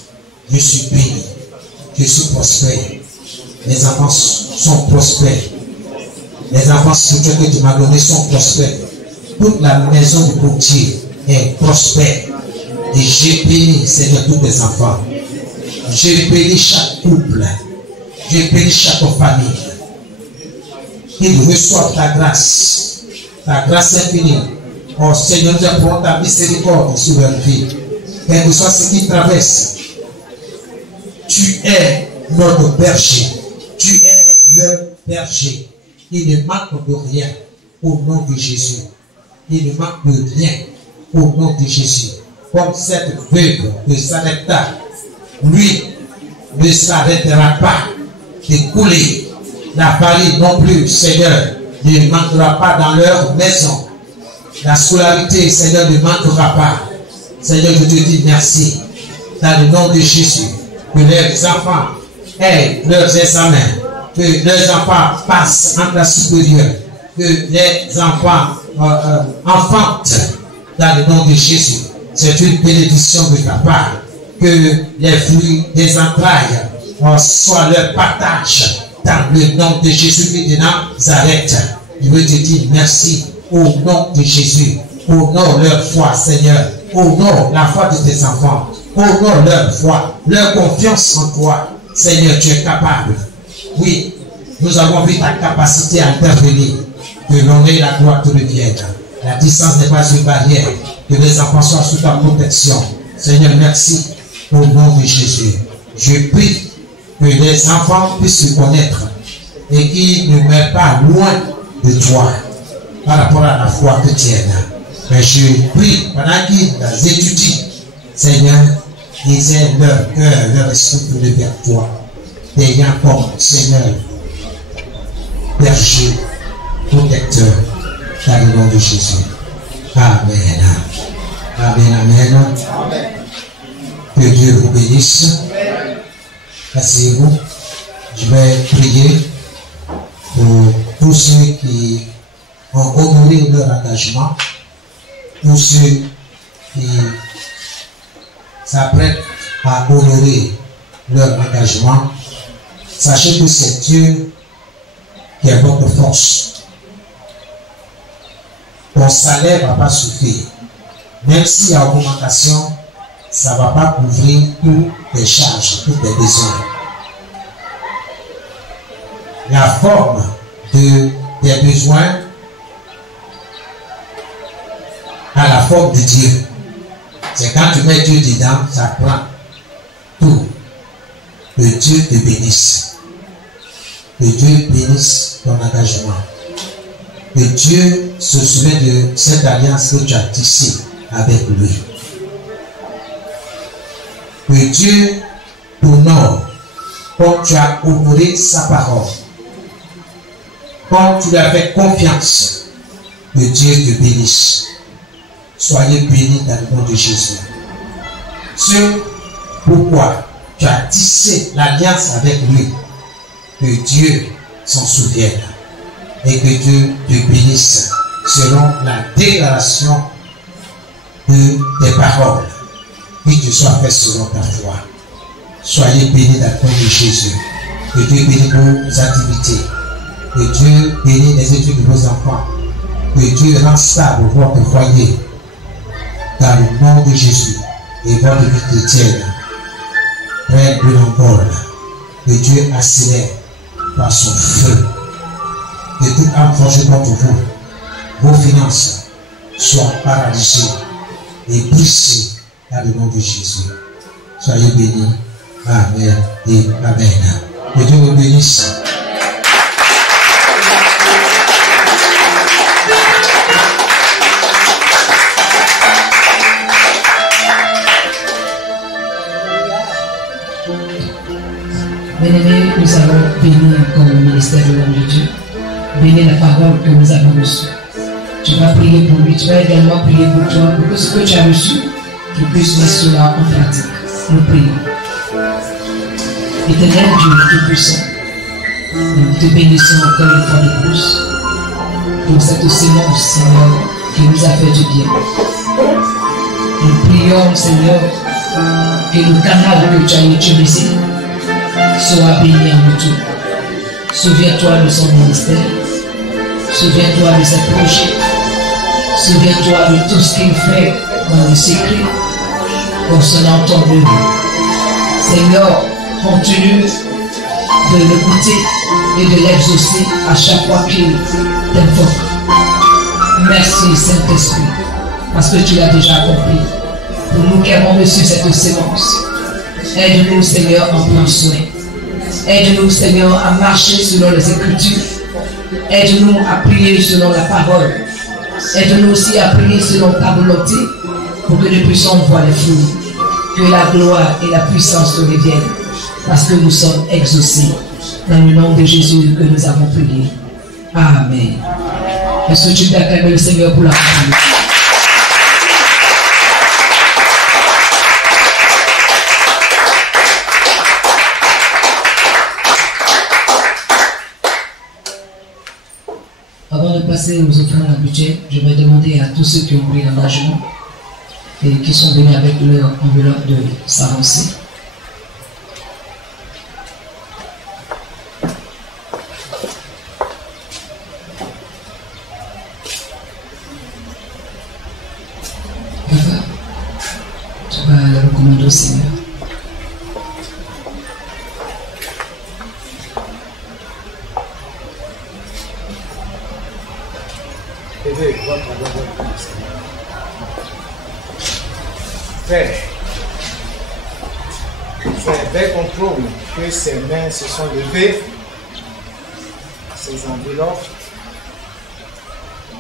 je suis béni. Je suis prospère. Les enfants sont prospères. Les enfants spirituels que tu m'as donnés sont prospères. Toute la maison du portier est prospère. Et j'ai béni, Seigneur, tous tes enfants. J'ai béni chaque couple. J'ai béni chaque famille. Qu'ils reçoivent ta grâce infinie. Oh Seigneur, nous appelons ta miséricorde sur leur vie. Quel que soit ce qui traverse, tu es notre berger. Tu es le berger. Il ne manque de rien au nom de Jésus. Il ne manque de rien au nom de Jésus. Comme cette veuve de Sarepta, lui ne s'arrêtera pas de couler. La farine non plus, Seigneur, ne manquera pas dans leur maison. La scolarité, Seigneur, ne manquera pas. Seigneur, je te dis merci. Dans le nom de Jésus, que leurs enfants aient leurs examens, que leurs enfants passent en classe supérieure, que les enfants enfantent dans le nom de Jésus. C'est une bénédiction de ta part. Que les fruits des entrailles soient leur partage dans le nom de Jésus de Nazareth. Je veux te dire merci au nom de Jésus. Honore leur foi, Seigneur. Honore la foi de tes enfants. Honore leur foi, leur confiance en toi. Seigneur, tu es capable. Oui, nous avons vu ta capacité à intervenir. Que l'honneur et la gloire te reviennent. La distance n'est pas une barrière. Que les enfants soient sous ta protection. Seigneur, merci au nom de Jésus. Je prie que les enfants puissent se connaître et qu'ils ne meurent pas loin de toi par rapport à la foi chrétienne. Mais je prie pendant qu'ils étudient, Seigneur, ils aient leur cœur, leur esprit tourné vers toi. Ayant comme Seigneur, berger, protecteur, dans le nom de Jésus. Amen. Amen, amen. Que Dieu vous bénisse. Asseyez-vous. Je vais prier pour tous ceux qui ont honoré leur engagement, tous ceux qui s'apprêtent à honorer leur engagement. Sachez que c'est Dieu qui est votre force. Ton salaire ne va pas souffrir. Même s'il y a augmentation, ça ne va pas couvrir toutes les charges, tous les besoins. La forme des besoins à la forme de Dieu. C'est quand tu mets Dieu dedans, ça prend tout. Que Dieu te bénisse. Que Dieu bénisse ton engagement. Que Dieu se souvienne de cette alliance que tu as tissée avec lui. Que Dieu t'honore comme tu as honoré sa parole. Comme tu lui as fait confiance. Que Dieu te bénisse. Soyez bénis dans le nom de Jésus. Ce pourquoi tu as tissé l'alliance avec lui. Que Dieu s'en souvienne. Et que Dieu te bénisse selon la déclaration de tes paroles. Qu'il te soit fait selon ta foi. Soyez bénis dans le nom de Jésus. Que Dieu bénisse vos activités. Que Dieu bénisse les études de vos enfants. Que Dieu rende stable votre foyer. Dans le nom de Jésus et votre vie chrétienne. Près de l'envol. Que Dieu accélère par son feu. Que toute âme forgée contre vous, vos finances soient paralysées et brisées dans le nom de Jésus. Soyez bénis. Amen et Amen. Que Dieu vous bénisse. Bien-aimés, nous allons bénir encore le ministère de l'homme de Dieu. Bénir la parole que nous avons reçue. Tu vas prier pour lui, tu vas également prier pour toi, pour que ce que tu as reçu, tu puisses mettre cela en pratique. Nous prions. Éternel Dieu Tout-Puissant, nous te bénissons encore une fois de plus pour cette sémence, Seigneur, qui nous a fait du bien. Nous prions, Seigneur, que le canal que tu as utilisé soit béni à nous tous. Souviens-toi de son ministère. Souviens-toi de ses projets. Souviens-toi de tout ce qu'il fait dans le secret concernant ton œuvre. Seigneur, continue de l'écouter et de l'exaucer à chaque fois qu'il t'invoque. Merci Saint-Esprit, parce que tu l'as déjà accompli. Pour nous qui avons reçu cette sémence, aide-nous Seigneur en plein soin. Aide-nous Seigneur à marcher selon les Écritures. Aide-nous à prier selon la parole. Aide-nous aussi à prier selon ta volonté pour que nous puissions voir les fruits. Que la gloire et la puissance te reviennent parce que nous sommes exaucés. Dans le nom de Jésus que nous avons prié. Amen. Est-ce que tu peux acclamer le Seigneur pour la parole? Avant de passer aux offrandes à budget, je vais demander à tous ceux qui ont pris l'engagement et qui sont venus avec leur enveloppe de s'avancer. Tu vas le recommander au Seigneur. Fais contrôle que ses mains se sont levées, ces enveloppes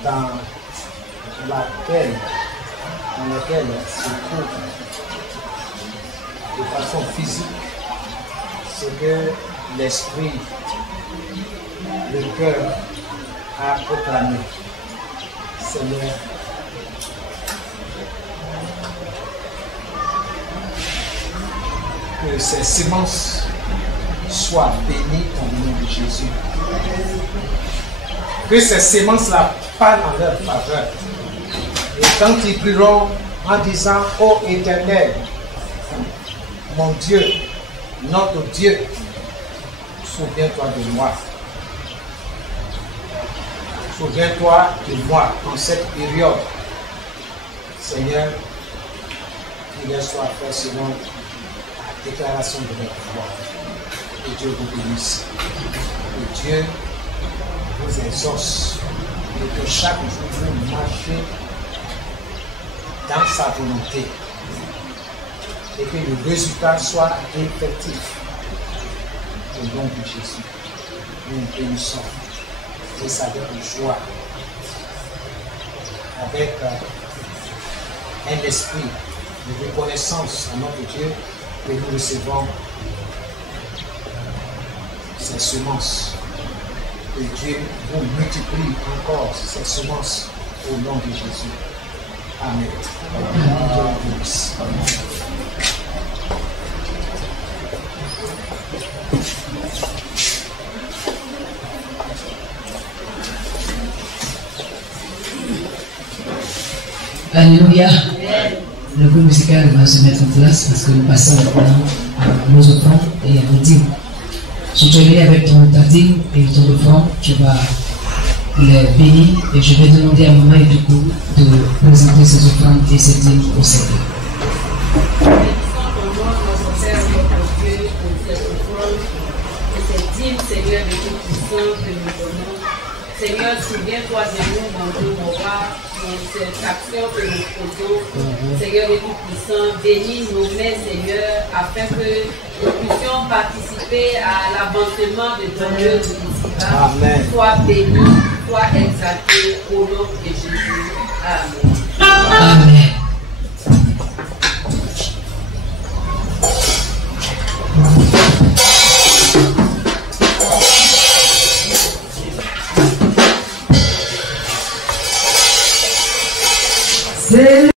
dans lesquelles se trouve de façon physique ce que l'esprit, le cœur a proclamé. Seigneur, que ces semences soient bénies dans le nom de Jésus. que ces semences-là parlent en leur faveur. Et quand ils prieront en disant, ô Éternel, mon Dieu, notre Dieu, souviens-toi de moi. Souviens-toi de moi en cette période. Seigneur, qu'il leur soit fait selon la déclaration de leur foi. Que Dieu vous bénisse. Que Dieu vous exauce. Et que chaque jour vous marchez dans sa volonté. Et que le résultat soit effectif. Au nom de Jésus. Nous bénissons. Et ça avec joie. Avec un esprit de reconnaissance à notre Dieu que nous recevons ces semences. Que Dieu vous multiplie encore ces semences au nom de Jésus. Amen. Alléluia. Le groupe musical va se mettre en place parce que nous passons maintenant à nos offrandes et à nos dîmes. Je te vais avec ta dîme et ton offrande, tu vas les bénir et je vais demander à maman et du coup de présenter ses offrandes et ses dîmes au Seigneur. Seigneur, de tout puissant que nous donnons. Seigneur, souviens-toi de nous, mon Dieu, mon roi, pour cette action que nous faisons. Seigneur, de tout puissant, bénis nos mains, Seigneur, afin que nous puissions participer à l'avancement de ton œuvre ici-bas. Sois béni, sois exalté au nom de Jésus. Amen. Amen.